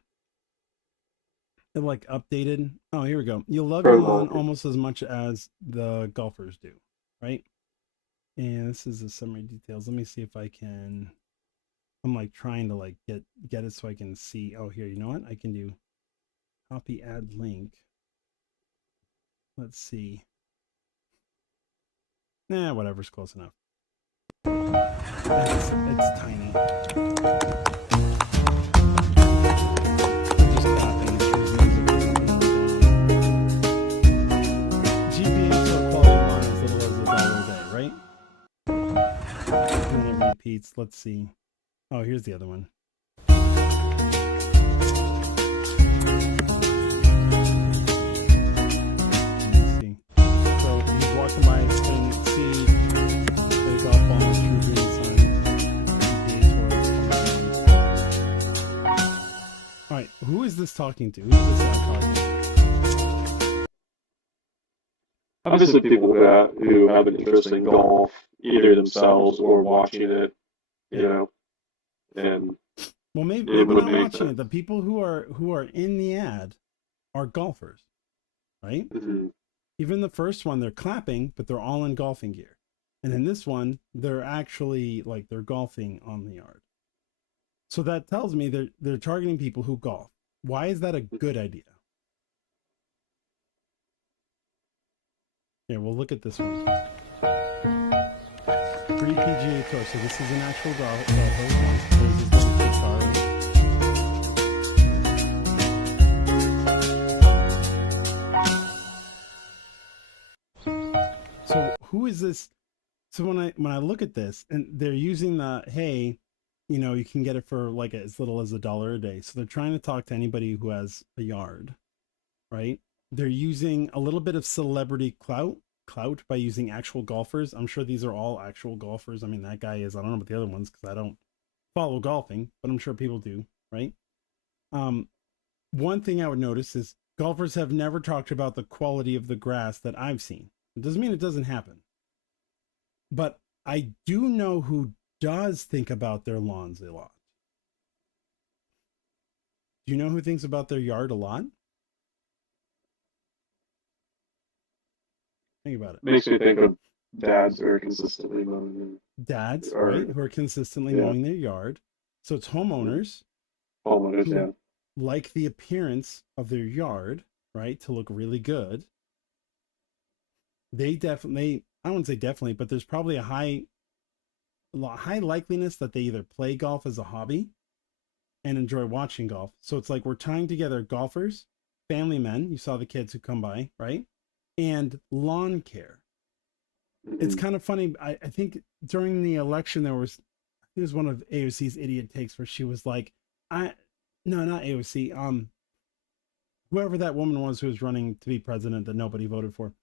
It like updated. Oh, here we go. You'll love your lawn almost as much as the golfers do, right? And this is the summary details. Let me see if I can. I'm like trying to like get it so I can see. Oh, here, you know what? I can do copy add link. Let's see. Nah, whatever's close enough. It's tiny. Repeats. Let's see. Oh, here's the other one. Let's see. So he's walking by and see the golf ball on the True Green sign. All right, who is this talking to? Who is this ad talking to? Obviously, people who have an interest in golf, either themselves or watching it, you know, and Well, maybe it would not make watching it. sense. The people who are in the ad are golfers, right? Mhm. Even the first one, they're clapping, but they're all in golfing gear. And in this one, they're actually like they're golfing on the yard. So that tells me they're targeting people who golf. Why is that a good idea? Yeah, we'll look at this one. Free PGA Tour. So this is an actual golfer. This is the guitar. So who is this? So when I look at this, and they're using the, hey, you know, you can get it for like as little as $1 a day. So they're trying to talk to anybody who has a yard, right? They're using a little bit of celebrity clout by using actual golfers. I'm sure these are all actual golfers. I mean, that guy is. I don't know about the other ones because I don't follow golfing, but I'm sure people do, right? One thing I would notice is golfers have never talked about the quality of the grass that I've seen. It doesn't mean it doesn't happen. But I do know who does think about their lawns a lot. Do you know who thinks about their yard a lot? Think about it. Makes me think of dads who are consistently mowing Dads, Or- right, who are consistently yeah. mowing their yard. So it's homeowners homeowners. who Yeah. like the appearance of their yard, right, to look really good. They definitely, I wouldn't say definitely, but there's probably a high likeliness that they either play golf as a hobby and enjoy watching golf. So it's like we're tying together golfers, family men, you saw the kids who come by, right? And lawn care. It's Mhm. kind of funny. I think during the election, there was, I think it was one of AOC's idiot takes where she was like, no, not AOC. Whoever that woman was who was running to be president that nobody voted for.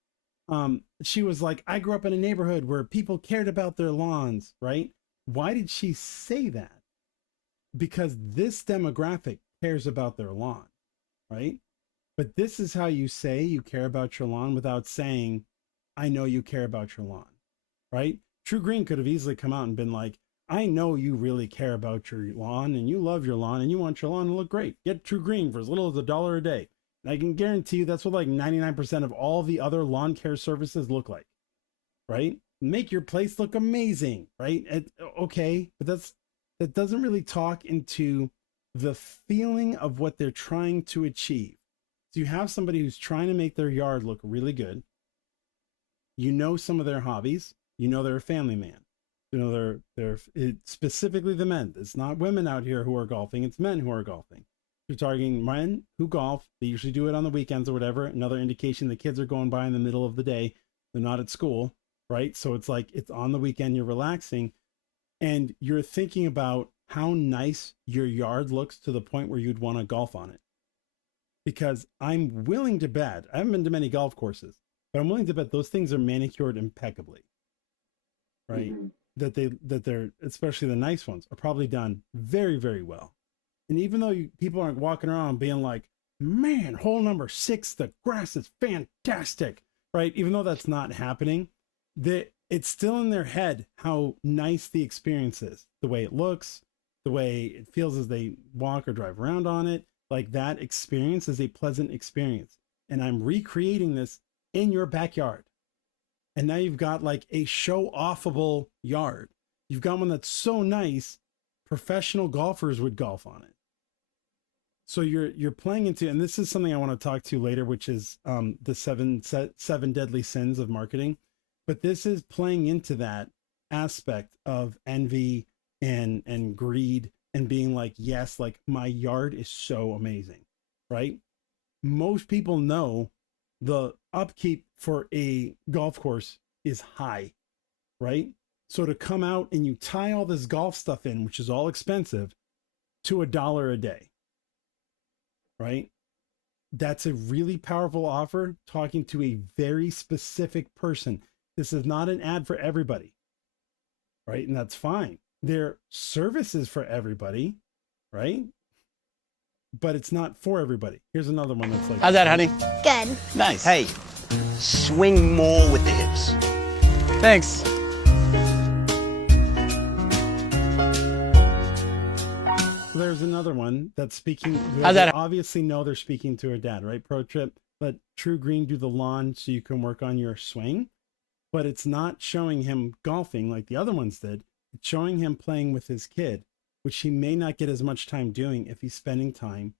She was like, I grew up in a neighborhood where people cared about their lawns, right? Why did she say that? Because this demographic cares about their lawn, right? But this is how you say you care about your lawn without saying, I know you care about your lawn, right? True Green could have easily come out and been like, I know you really care about your lawn and you love your lawn and you want your lawn to look great. Get True Green for as little as $1 a day. And I can guarantee you that's what like 99% of all the other lawn care services look like, right? Make your place look amazing, right? Okay, but that doesn't really talk into the feeling of what they're trying to achieve. So you have somebody who's trying to make their yard look really good. You know some of their hobbies. You know they're a family man. You know they're specifically the men. It's not women out here who are golfing. It's men who are golfing. You're targeting men who golf. They usually do it on the weekends or whatever. Another indication the kids are going by in the middle of the day. They're not at school, right? So it's like it's on the weekend. You're relaxing, and you're thinking about how nice your yard looks to the point where you'd want to golf on it. Because I'm willing to bet, I haven't been to many golf courses, but I'm willing to bet those things are manicured impeccably, right? Mhm. That they're, especially the nice ones, are probably done very, very well. And even though people aren't walking around being like, man, hole number 6, the grass is fantastic, right? Even though that's not happening, it's still in their head how nice the experience is, the way it looks, the way it feels as they walk or drive around on it. Like that experience is a pleasant experience. And I'm recreating this in your backyard. And now you've got like a show-offable yard. You've got one that's so nice, professional golfers would golf on it. So you're playing into, and this is something I want to talk to later, which is the seven deadly sins of marketing. But this is playing into that aspect of envy and greed and being like, yes, like my yard is so amazing, right? Most people know the upkeep for a golf course is high, right? So to come out and you tie all this golf stuff in, which is all expensive, to $1 a day, right? That's a really powerful offer talking to a very specific person. This is not an ad for everybody, right? And that's fine. They're services for everybody, right? but it's not for everybody. Here's another one that's like, How's that, honey? Good. Nice. Hey, swing more with the hips. Thanks. there's another one that's speaking. How's that? Obviously know they're speaking to her dad, right? Pro trip, let True Green do the lawn so you can work on your swing. But it's not showing him golfing like the other ones did. It's showing him playing with his kid, which he may not get as much time doing if he's spending time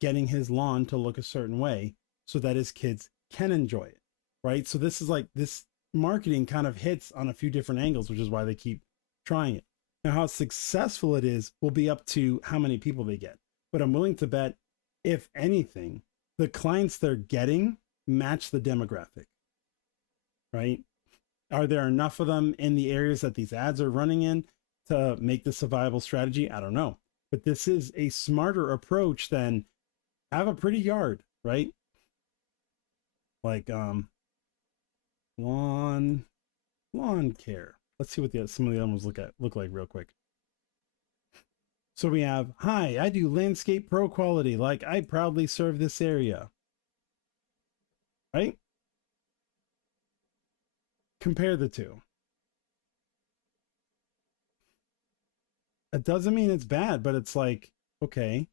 getting his lawn to look a certain way so that his kids can enjoy it, right? So this is like, this marketing kind of hits on a few different angles, which is why they keep trying it. Now, how successful it is will be up to how many people they get. But I'm willing to bet, if anything, the clients they're getting match the demographic, right? Are there enough of them in the areas that these ads are running in to make this a viable strategy? I don't know. But this is a smarter approach than have a pretty yard, right? Like lawn care. Let's see what some of the other ones look like real quick. So we have, hi, I do landscape pro quality. Like, I proudly serve this area. Right? Compare the two. It doesn't mean it's bad, but it's like, okay.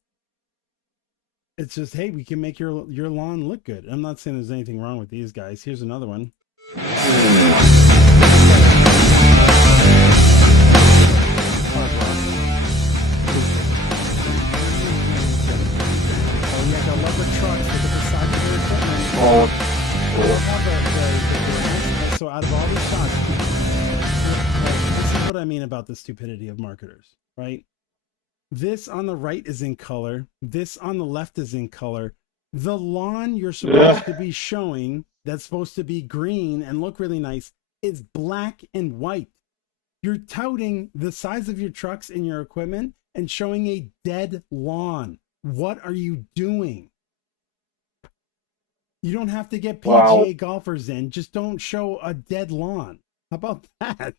It's just, hey, we can make your lawn look good. I'm not saying there's anything wrong with these guys. Here's another one. So out of all these shots, this is what I mean about the stupidity of marketers, right? This on the right is in color. This on the left is in color. The lawn you're supposed to be showing, that's supposed to be green and look really nice, is black and white. You're touting the size of your trucks and your equipment and showing a dead lawn. What are you doing? You don't have to get PGA golfers in. Just don't show a dead lawn. How about that?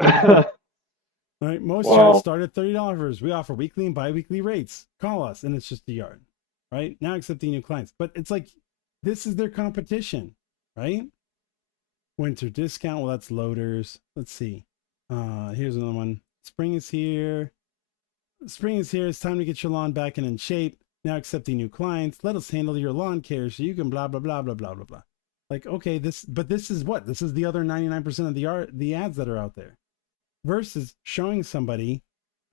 All right, most yards start at $30. We offer weekly and bi-weekly rates. Call us, and it's just a yard, right? Now accepting new clients. But it's like, this is their competition, right? Winter discount, well, that's loaders. Let's see. Here's another one. Spring is here. Spring is here. It's time to get your lawn back and in shape. Now accepting new clients. Let us handle your lawn care so you can blah, blah, blah, blah, blah, blah, blah. Like, okay, this is what? This is the other 99% of the ads that are out there. Versus showing somebody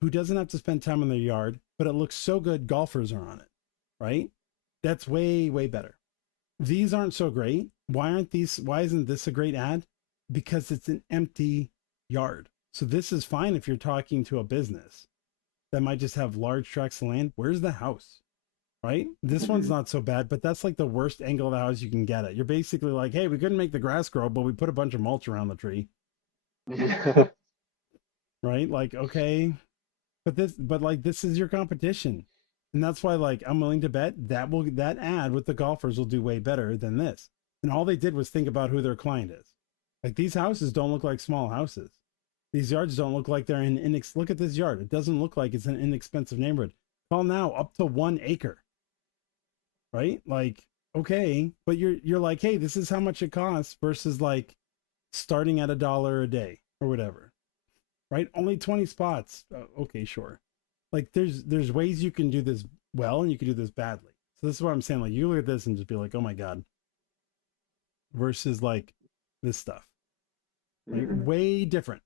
who doesn't have to spend time in their yard, but it looks so good golfers are on it, right? That's way, way better. These aren't so great. Why isn't this a great ad? Because it's an empty yard. So this is fine if you're talking to a business that might just have large tracts of land. Where's the house? Right? This one's not so bad, but that's like the worst angle of the house you can get it. You're basically like, hey, we couldn't make the grass grow, but we put a bunch of mulch around the tree. Right? Like, okay. But this is your competition. And that's why, like, I'm willing to bet that ad with the golfers will do way better than this. And all they did was think about who their client is. Like, these houses don't look like small houses. These yards don't look like they're look at this yard. It doesn't look like it's an inexpensive neighborhood. Call now up to 1 acre. Right? Like, okay, but you're like, hey, this is how much it costs versus like starting at $1 a day or whatever. Right? Only 20 spots. Okay, sure. Like there's ways you can do this well and you can do this badly. So this is what I'm saying. Like, you look at this and just be like, oh my God. Versus like this stuff. Like, way different.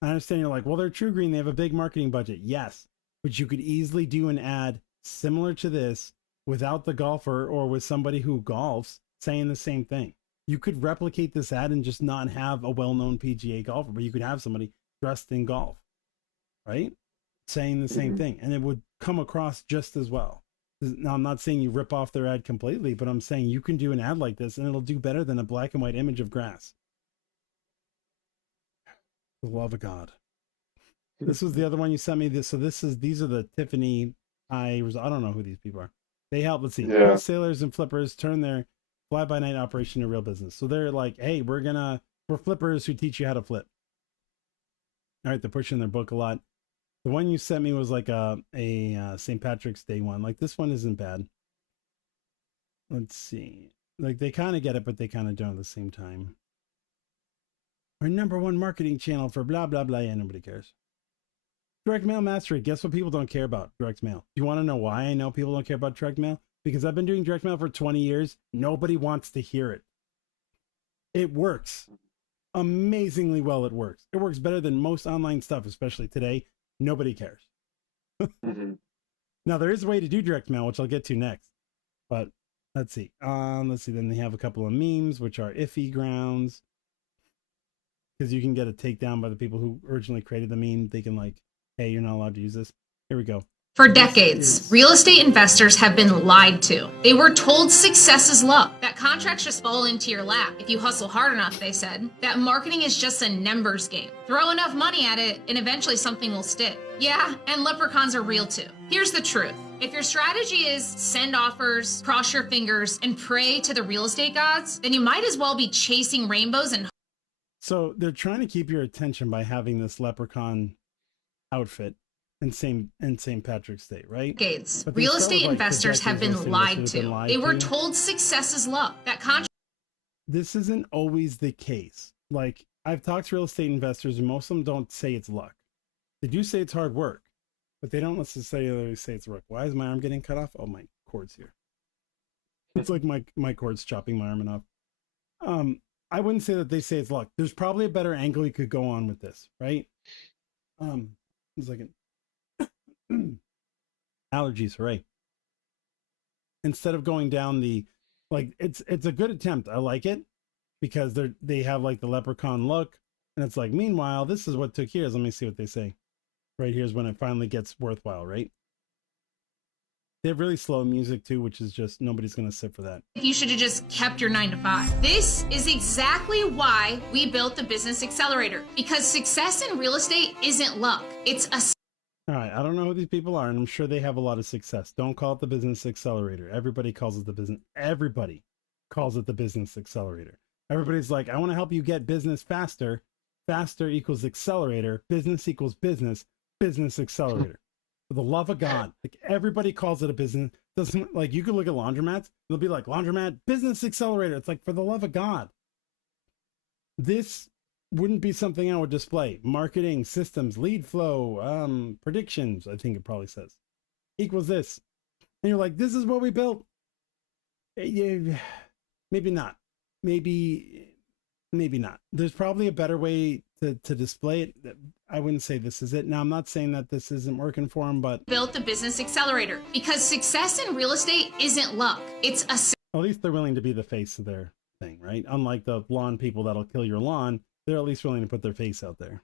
I understand you're like, well, they're True Green. They have a big marketing budget. Yes. But you could easily do an ad similar to this without the golfer or with somebody who golfs saying the same thing. You could replicate this ad and just not have a well-known PGA golfer, but you could have somebody dressed in golf, right? Saying the same thing, and it would come across just as well. Now, I'm not saying you rip off their ad completely, but I'm saying you can do an ad like this and it'll do better than a black and white image of grass. For the love of God. This was the other one you sent me. These are the Tiffany I don't know who these people are. They help, let's see, wholesalers and flippers turn their fly-by-night operation to real business. So they're like, hey, we're flippers who teach you how to flip. All right, they're pushing their book a lot. The one you sent me was like a St. Patrick's Day one. Like this one isn't bad. Let's see. Like they kind of get it, but they kind of don't at the same time. Our #1 marketing channel for blah, blah, blah. Yeah, nobody cares. Direct mail mastery. Guess what people don't care about? Direct mail. You want to know why I know people don't care about direct mail? Because I've been doing direct mail for 20 years. Nobody wants to hear it. It works. Amazingly well, it works. It works better than most online stuff, especially today. Nobody cares. Now, there is a way to do direct mail, which I'll get to next. But let's see. Then they have a couple of memes, which are iffy grounds. Because you can get a takedown by the people who originally created the meme. They can like, hey, you're not allowed to use this. Here we go. For decades, real estate investors have been lied to. They were told success is luck, that contracts just fall into your lap if you hustle hard enough, they said, that marketing is just a numbers game. Throw enough money at it and eventually something will stick. Yeah, and leprechauns are real too. Here's the truth. If your strategy is send offers, cross your fingers, and pray to the real estate gods, then you might as well be chasing rainbows and... So they're trying to keep your attention by having this leprechaun outfit and St. Patrick's Day, right? Decades, real estate investors have been lied to. They were told success is luck, that contract... This isn't always the case. Like, I've talked to real estate investors and most of them don't say it's luck. They do say it's hard work, but they don't necessarily say it's work. Why is my arm getting cut off? Oh, my cord's here. It's like my cord's chopping my arm off. I wouldn't say that they say it's luck. There's probably a better angle you could go on with this, right? One second. Allergies, hooray. Instead of going down the, like, it's a good attempt. I like it because they have like the leprechaun look, and it's like, meanwhile, this is what took years. Let me see what they say. Right here's when it finally gets worthwhile, right? They have really slow music too, which is just, nobody's going to sit for that. You should have just kept your 9 to 5. This is exactly why we built the Business Accelerator, because success in real estate isn't luck. It's a... All right, I don't know who these people are, and I'm sure they have a lot of success. Don't call it the Business Accelerator. Everybody calls it the business. Everybody calls it the Business Accelerator. Everybody's like, I want to help you get business faster. Faster equals accelerator. Business equals business. Business Accelerator. For the love of God, like everybody calls it a business. Doesn't, like, you could look at laundromats. They'll be like laundromat Business Accelerator. It's like, for the love of God, this wouldn't be something I would display. Marketing, systems, lead flow, predictions, I think it probably says, equals this. And you're like, this is what we built. Yeah, maybe not. Maybe not. There's probably a better way to display it. I wouldn't say this is it. Now, I'm not saying that this isn't working for them, but... Built the Business Accelerator, because success in real estate isn't luck. It's a... At least they're willing to be the face of their thing, right? Unlike the lawn people that'll kill your lawn, they're at least willing to put their face out there.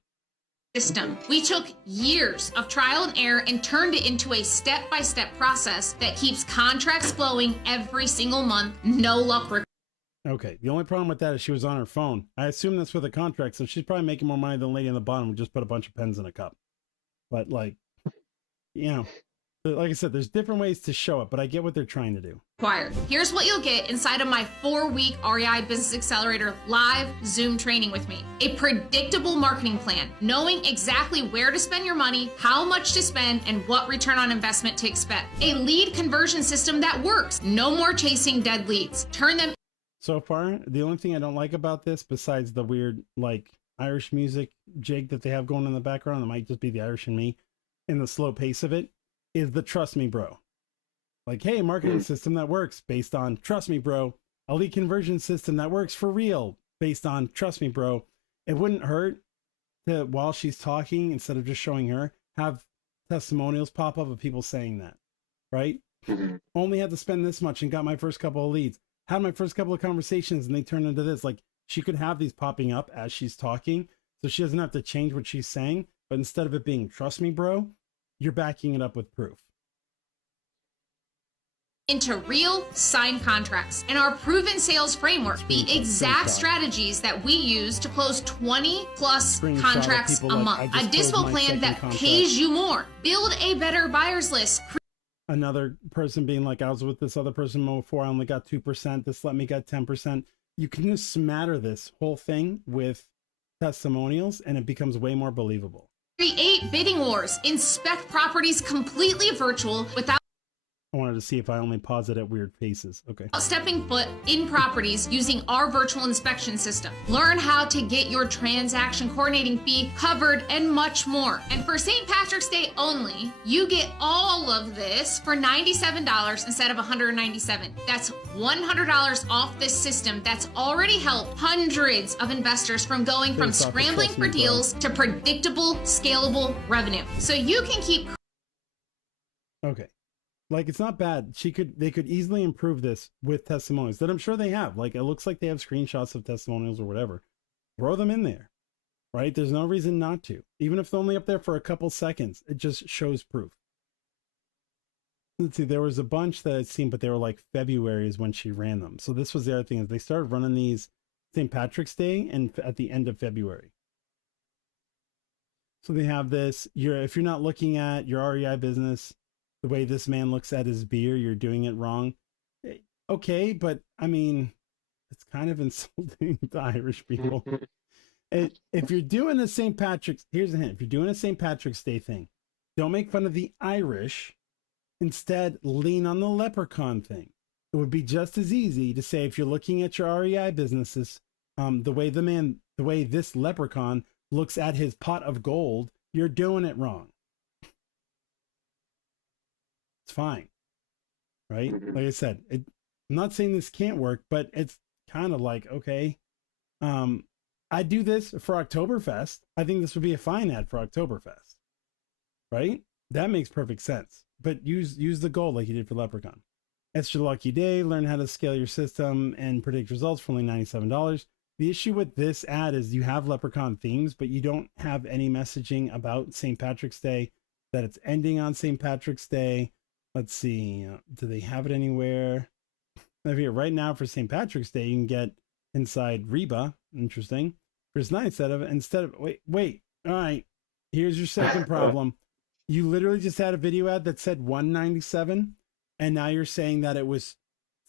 System. We took years of trial and error and turned it into a step-by-step process that keeps contracts flowing every single month. No luck required. Okay, the only problem with that is she was on her phone. I assume that's with a contract, so she's probably making more money than the lady on the bottom who just put a bunch of pens in a cup. But, like, you know, like I said, there's different ways to show it, but I get what they're trying to do. Here's what you'll get inside of my 4-week REI Business Accelerator live Zoom training with me. A predictable marketing plan, knowing exactly where to spend your money, how much to spend, and what return on investment to expect. A lead conversion system that works. No more chasing dead leads. Turn them... So far, the only thing I don't like about this, besides the weird, like, Irish music jig that they have going in the background, it might just be the Irish in me, and the slow pace of it, is the trust me, bro. Like, hey, marketing system that works based on trust me, bro. A lead conversion system that works for real based on trust me, bro. It wouldn't hurt to, while she's talking, instead of just showing her, have testimonials pop up of people saying that, right? Only had to spend this much and got my first couple of leads. Had my first couple of conversations and they turned into this. Like, she could have these popping up as she's talking, so she doesn't have to change what she's saying, but instead of it being trust me, bro, you're backing it up with proof. Into real signed contracts and our proven sales framework, the exact strategies that we use to close 20 plus contracts a month. A dispo plan that pays you more. Build a better buyer's list. Another person being like, I was with this other person before, I only got 2%. This let me get 10%. You can just smatter this whole thing with testimonials and it becomes way more believable. Create bidding wars. Inspect properties completely virtual without I wanted to see if I only pause it at weird faces. Okay. stepping foot in properties using our virtual inspection system. Learn how to get your transaction coordinating fee covered and much more. And for St. Patrick's Day only, you get all of this for $97 instead of $197. That's $100 off this system that's already helped hundreds of investors from going from Based off the scrambling trust for me, bro. deals to predictable, scalable revenue. So you can keep Okay. Like, it's not bad. They could easily improve this with testimonials that I'm sure they have. Like, it looks like they have screenshots of testimonials or whatever. Throw them in there, right? There's no reason not to. Even if they're only up there for a couple seconds, it just shows proof. Let's see, there was a bunch that I'd seen, but they were like February is when she ran them. So this was the other thing, is they started running these St. Patrick's Day and at the end of February. So they have this, if you're not looking at your REI business the way this man looks at his beer, you're doing it wrong. Okay, but I mean, it's kind of insulting to Irish people. If you're doing a St. Patrick's, here's a hint. If you're doing a St. Patrick's Day thing, don't make fun of the Irish. Instead, lean on the leprechaun thing. It would be just as easy to say, if you're looking at your REI businesses, the way this leprechaun looks at his pot of gold, you're doing it wrong. It's fine, right? Like I said, I'm not saying this can't work, but it's kind of like, okay, I do this for Oktoberfest. I think this would be a fine ad for Oktoberfest, right? That makes perfect sense. But use the gold like you did for Leprechaun. Extra lucky day, learn how to scale your system and predict results for only $97. The issue with this ad is you have Leprechaun themes, but you don't have any messaging about St. Patrick's Day, that it's ending on St. Patrick's Day. Let's see, do they have it anywhere? Here, right now for St. Patrick's Day, you can get inside Reba. Interesting. There's nine instead of wait. All right, here's your second problem. You literally just had a video ad that said 197, and now you're saying that it was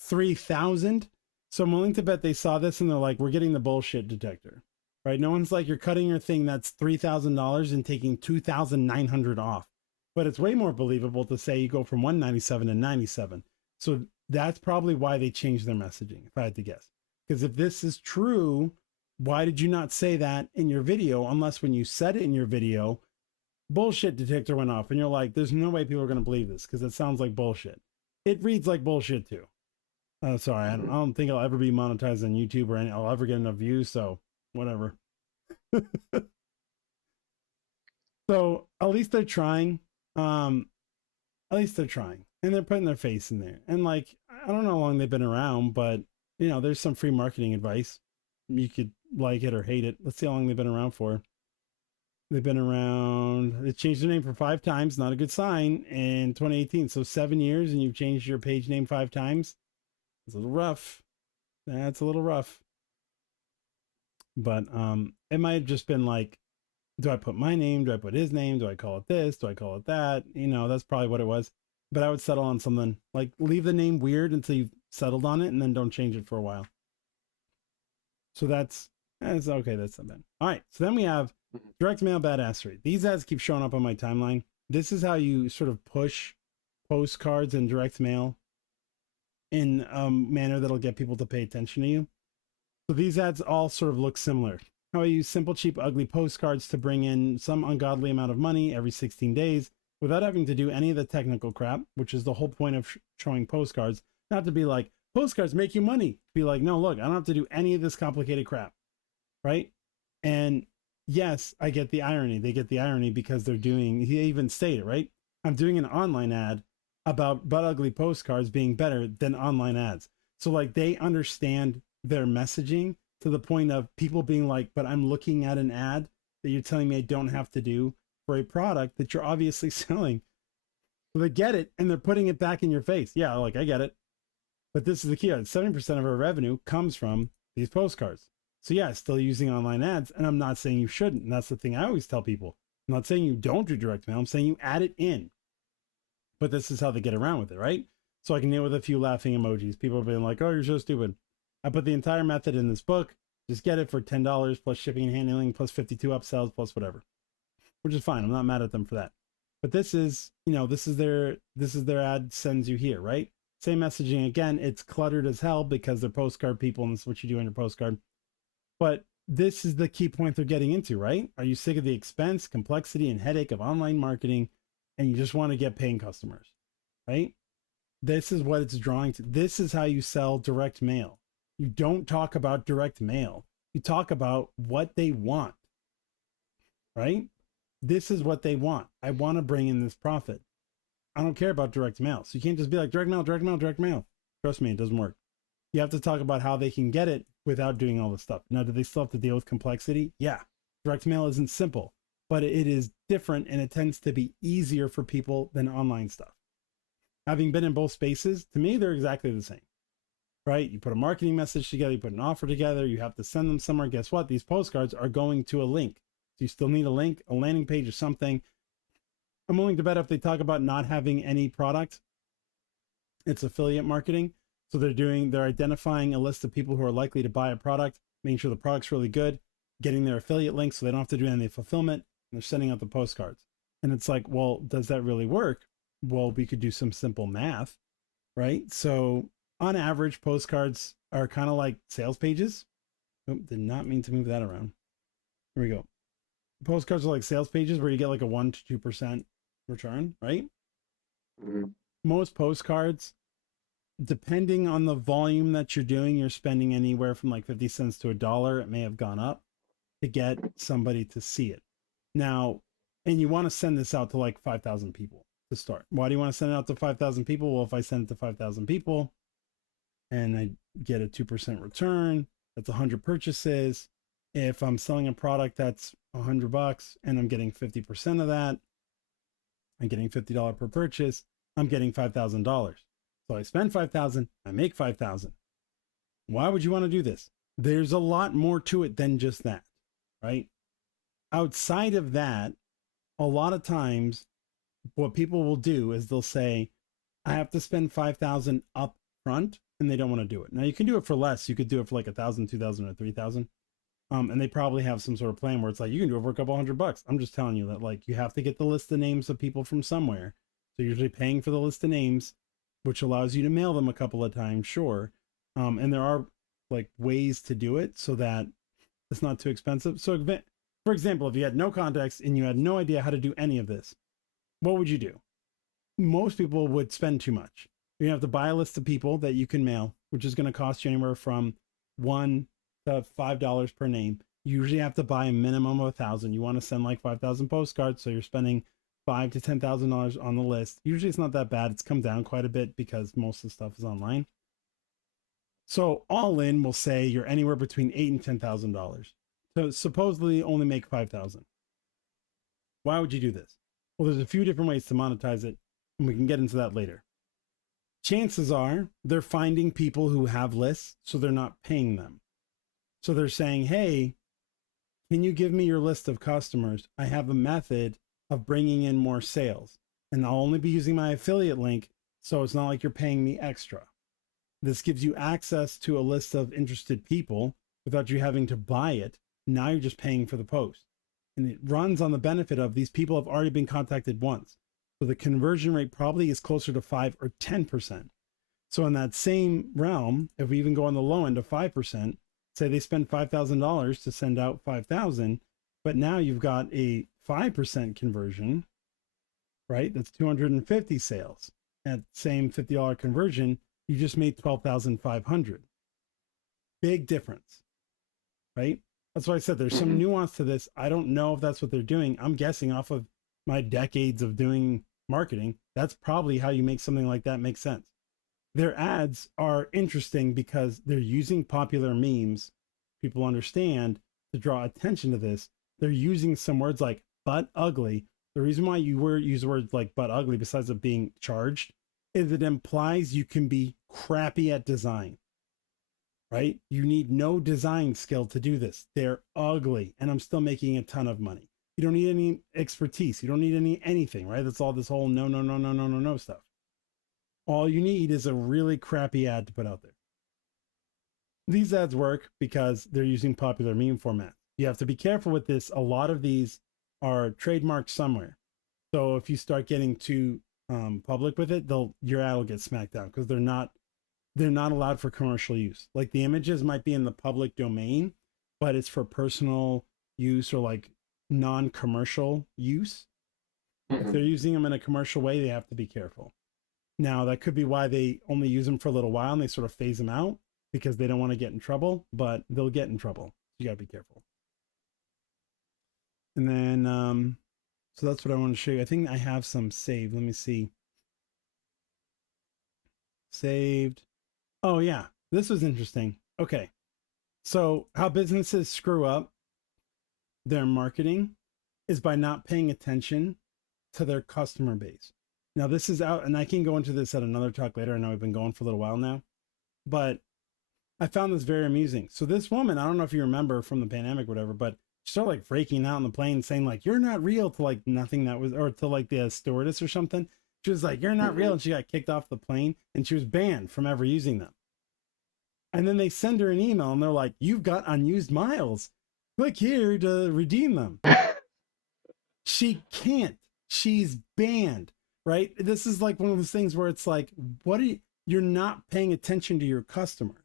3,000. So I'm willing to bet they saw this and they're like, we're getting the bullshit detector, right? No one's like, you're cutting your thing that's $3,000 and taking 2,900 off. But it's way more believable to say you go from 197 to 97. So that's probably why they changed their messaging, if I had to guess. Because if this is true, why did you not say that in your video? Unless when you said it in your video, bullshit detector went off and you're like, there's no way people are going to believe this because it sounds like bullshit. It reads like bullshit too. Sorry, I don't think I'll ever be monetized on YouTube or I'll ever get enough views, so whatever. So at least they're trying. At least they're trying and they're putting their face in there. And like, I don't know how long they've been around, but you know, there's some free marketing advice. You could like it or hate it. Let's see how long they've been around for. They've been around, they changed their name for 5 times, not a good sign, in 2018. So 7 years and you've changed your page name 5 times. It's a little rough. That's a little rough. But it might have just been like, do I put my name? Do I put his name? Do I call it this? Do I call it that? You know, that's probably what it was. But I would settle on something like leave the name weird until you've settled on it and then don't change it for a while. So that's okay. That's not bad. All right. So then we have direct mail badassery. These ads keep showing up on my timeline. This is how you sort of push postcards and direct mail in a manner that'll get people to pay attention to you. So these ads all sort of look similar. How I use simple, cheap, ugly postcards to bring in some ungodly amount of money every 16 days without having to do any of the technical crap, which is the whole point of showing postcards. Not to be like, postcards make you money. Be like, no, look, I don't have to do any of this complicated crap, right? And yes, I get the irony. They get the irony because they're doing, he even stated, right? I'm doing an online ad about butt ugly postcards being better than online ads. So like they understand their messaging to the point of people being like, but I'm looking at an ad that you're telling me I don't have to do for a product that you're obviously selling. So they get it and they're putting it back in your face. Yeah, like I get it. But this is the key. 70% of our revenue comes from these postcards. So yeah, still using online ads. And I'm not saying you shouldn't. And that's the thing I always tell people. I'm not saying you don't do direct mail. I'm saying you add it in. But this is how they get around with it, right? So I can deal with a few laughing emojis. People have been like, oh, you're so stupid. I put the entire method in this book. Just get it for $10 plus shipping and handling plus 52 upsells plus whatever. which is fine. I'm not mad at them for that. But this is, this is their ad sends you here, right? Same messaging again. It's cluttered as hell because they're postcard people and this is what you do on your postcard. But this is the key point they're getting into, right? Are you sick of the expense, complexity, and headache of online marketing and you just want to get paying customers, right? This is what it's drawing to. This is how you sell direct mail. You don't talk about direct mail. You talk about what they want, right? This is what they want. I want to bring in this profit. I don't care about direct mail. So you can't just be like direct mail, direct mail, direct mail. Trust me, it doesn't work. You have to talk about how they can get it without doing all this stuff. Now, do they still have to deal with complexity? Yeah. Direct mail isn't simple, but it is different and it tends to be easier for people than online stuff. Having been in both spaces, to me, they're exactly the same, right? You put a marketing message together, you put an offer together, you have to send them somewhere. Guess what? These postcards are going to a link. So you still need a link, a landing page or something. I'm willing to bet if they talk about not having any product, it's affiliate marketing. So they're identifying a list of people who are likely to buy a product, making sure the product's really good, getting their affiliate links so they don't have to do any fulfillment, and they're sending out the postcards. And it's like, well, does that really work? Well, we could do some simple math, right? So on average, postcards are kind of like sales pages. Oh, did not mean to move that around. Here we go. Postcards are like sales pages where you get like a 1 to 2% return, right? Mhm. Most postcards, depending on the volume that you're doing, you're spending anywhere from like 50 cents to $1. It may have gone up to get somebody to see it. Now, and you want to send this out to like 5,000 people to start. Why do you want to send it out to 5,000 people? Well, if I send it to 5,000 people and I get a 2% return, that's 100 purchases. If I'm selling a product that's $100 and I'm getting 50% of that, I'm getting $50 per purchase, I'm getting $5,000. So I spend $5,000, I make $5,000. Why would you want to do this? There's a lot more to it than just that, right? Outside of that, a lot of times what people will do is they'll say, I have to spend $5,000 up front, and they don't want to do it. Now you can do it for less. You could do it for like $1,000, $2,000, or $3,000. And they probably have some sort of plan where it's like, you can do it for a couple $100. I'm just telling you that like you have to get the list of names of people from somewhere. So you're usually paying for the list of names, which allows you to mail them a couple of times, sure. And there are like ways to do it so that it's not too expensive. So for example, if you had no context and you had no idea how to do any of this, what would you do? Most people would spend too much. You have to buy a list of people that you can mail, which is going to cost you anywhere from $1 to $5 per name. You usually have to buy a minimum of 1,000. You want to send like 5,000 postcards, so you're spending $5,000 to $10,000 on the list. Usually it's not that bad. It's come down quite a bit because most of the stuff is online. So all in, we'll say you're anywhere between $8,000 and $10,000. So supposedly only make 5,000. Why would you do this? Well, there's a few different ways to monetize it, and we can get into that later. Chances are they're finding people who have lists, so they're not paying them. So they're saying, hey, can you give me your list of customers? I have a method of bringing in more sales, and I'll only be using my affiliate link, so it's not like you're paying me extra. This gives you access to a list of interested people without you having to buy it. Now you're just paying for the post. And it runs on the benefit of these people have already been contacted once. So the conversion rate probably is closer to 5 or 10%. So in that same realm, if we even go on the low end of 5%, say they spend $5,000 to send out 5,000, but now you've got a 5% conversion, right? That's 250 sales. At same $50 conversion, you just made 12,500. Big difference, right? That's why I said there's some nuance to this. I don't know if that's what they're doing. I'm guessing off of my decades of doing marketing, that's probably how you make something like that make sense. Their ads are interesting because they're using popular memes people understand to draw attention to this. They're using some words like butt ugly. The reason why you use words like butt ugly, besides it being charged, is it implies you can be crappy at design, right? You need no design skill to do this. They're ugly, and I'm still making a ton of money. You don't need any expertise. You don't need anything, right? That's all this whole no stuff. All you need is a really crappy ad to put out there. These ads work because they're using popular meme format. You have to be careful with this. A lot of these are trademarked somewhere. So if you start getting too public with it, your ad will get smacked down because they're not allowed for commercial use. Like the images might be in the public domain, but it's for personal use or like non-commercial use. If they're using them in a commercial way, they have to be careful. Now, that could be why they only use them for a little while and they sort of phase them out because they don't want to get in trouble, but they'll get in trouble. You got to be careful. And then, so that's what I want to show you. I think I have some saved. Let me see. Saved. Oh, yeah. This was interesting. Okay. So how businesses screw up their marketing is by not paying attention to their customer base. Now this is out, and I can go into this at another talk later. I know we've been going for a little while now, but I found this very amusing. So this woman, I don't know if you remember from the pandemic or whatever, but she started like freaking out on the plane saying like, you're not real, to like nothing that was, or to like the stewardess or something. She was like, you're not real. And she got kicked off the plane and she was banned from ever using them. And then they send her an email and they're like, you've got unused miles. Click here to redeem them. She can't. She's banned, right? This is like one of those things where it's like, you're not paying attention to your customers,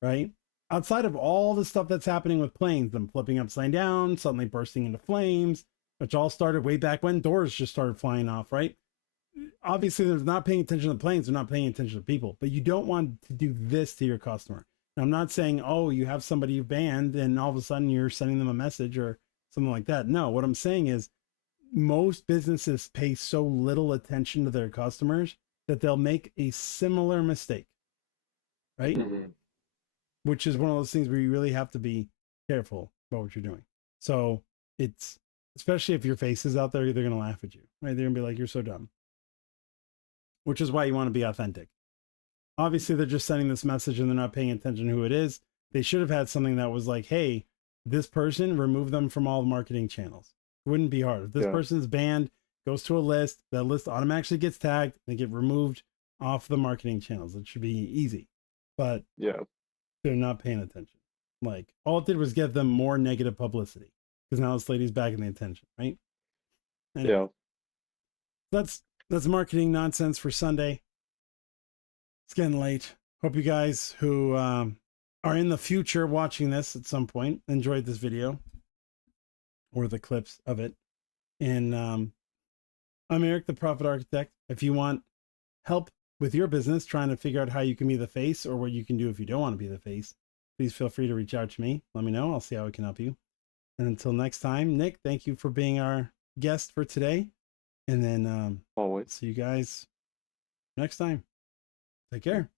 right? Outside of all the stuff that's happening with planes, them flipping upside down, suddenly bursting into flames, which all started way back when doors just started flying off, right? Obviously, they're not paying attention to planes, they're not paying attention to people, but you don't want to do this to your customer. Now, I'm not saying, oh, you have somebody you banned and all of a sudden you're sending them a message or something like that. No, what I'm saying is most businesses pay so little attention to their customers that they'll make a similar mistake, right? Which is one of those things where you really have to be careful about what you're doing. So it's, especially if your face is out there, they're going to laugh at you, right? They're going to be like, you're so dumb. Which is why you want to be authentic. Obviously, they're just sending this message and they're not paying attention to who it is. They should have had something that was like, hey, this person, remove them from all the marketing channels. It wouldn't be hard. If this person's banned, goes to a list, that list automatically gets tagged, they get removed off the marketing channels. It should be easy. But they're not paying attention. Like, all it did was give them more negative publicity because now this lady's back in the attention, right? Anyway, that's marketing nonsense for Sunday. It's getting late. Hope you guys who are in the future watching this at some point enjoyed this video or the clips of it. And I'm Eric, the Profit Architect. If you want help with your business, trying to figure out how you can be the face or what you can do if you don't want to be the face, please feel free to reach out to me. Let me know. I'll see how I can help you. And until next time, Nick, thank you for being our guest for today. And then Always. see you guys next time. Take care.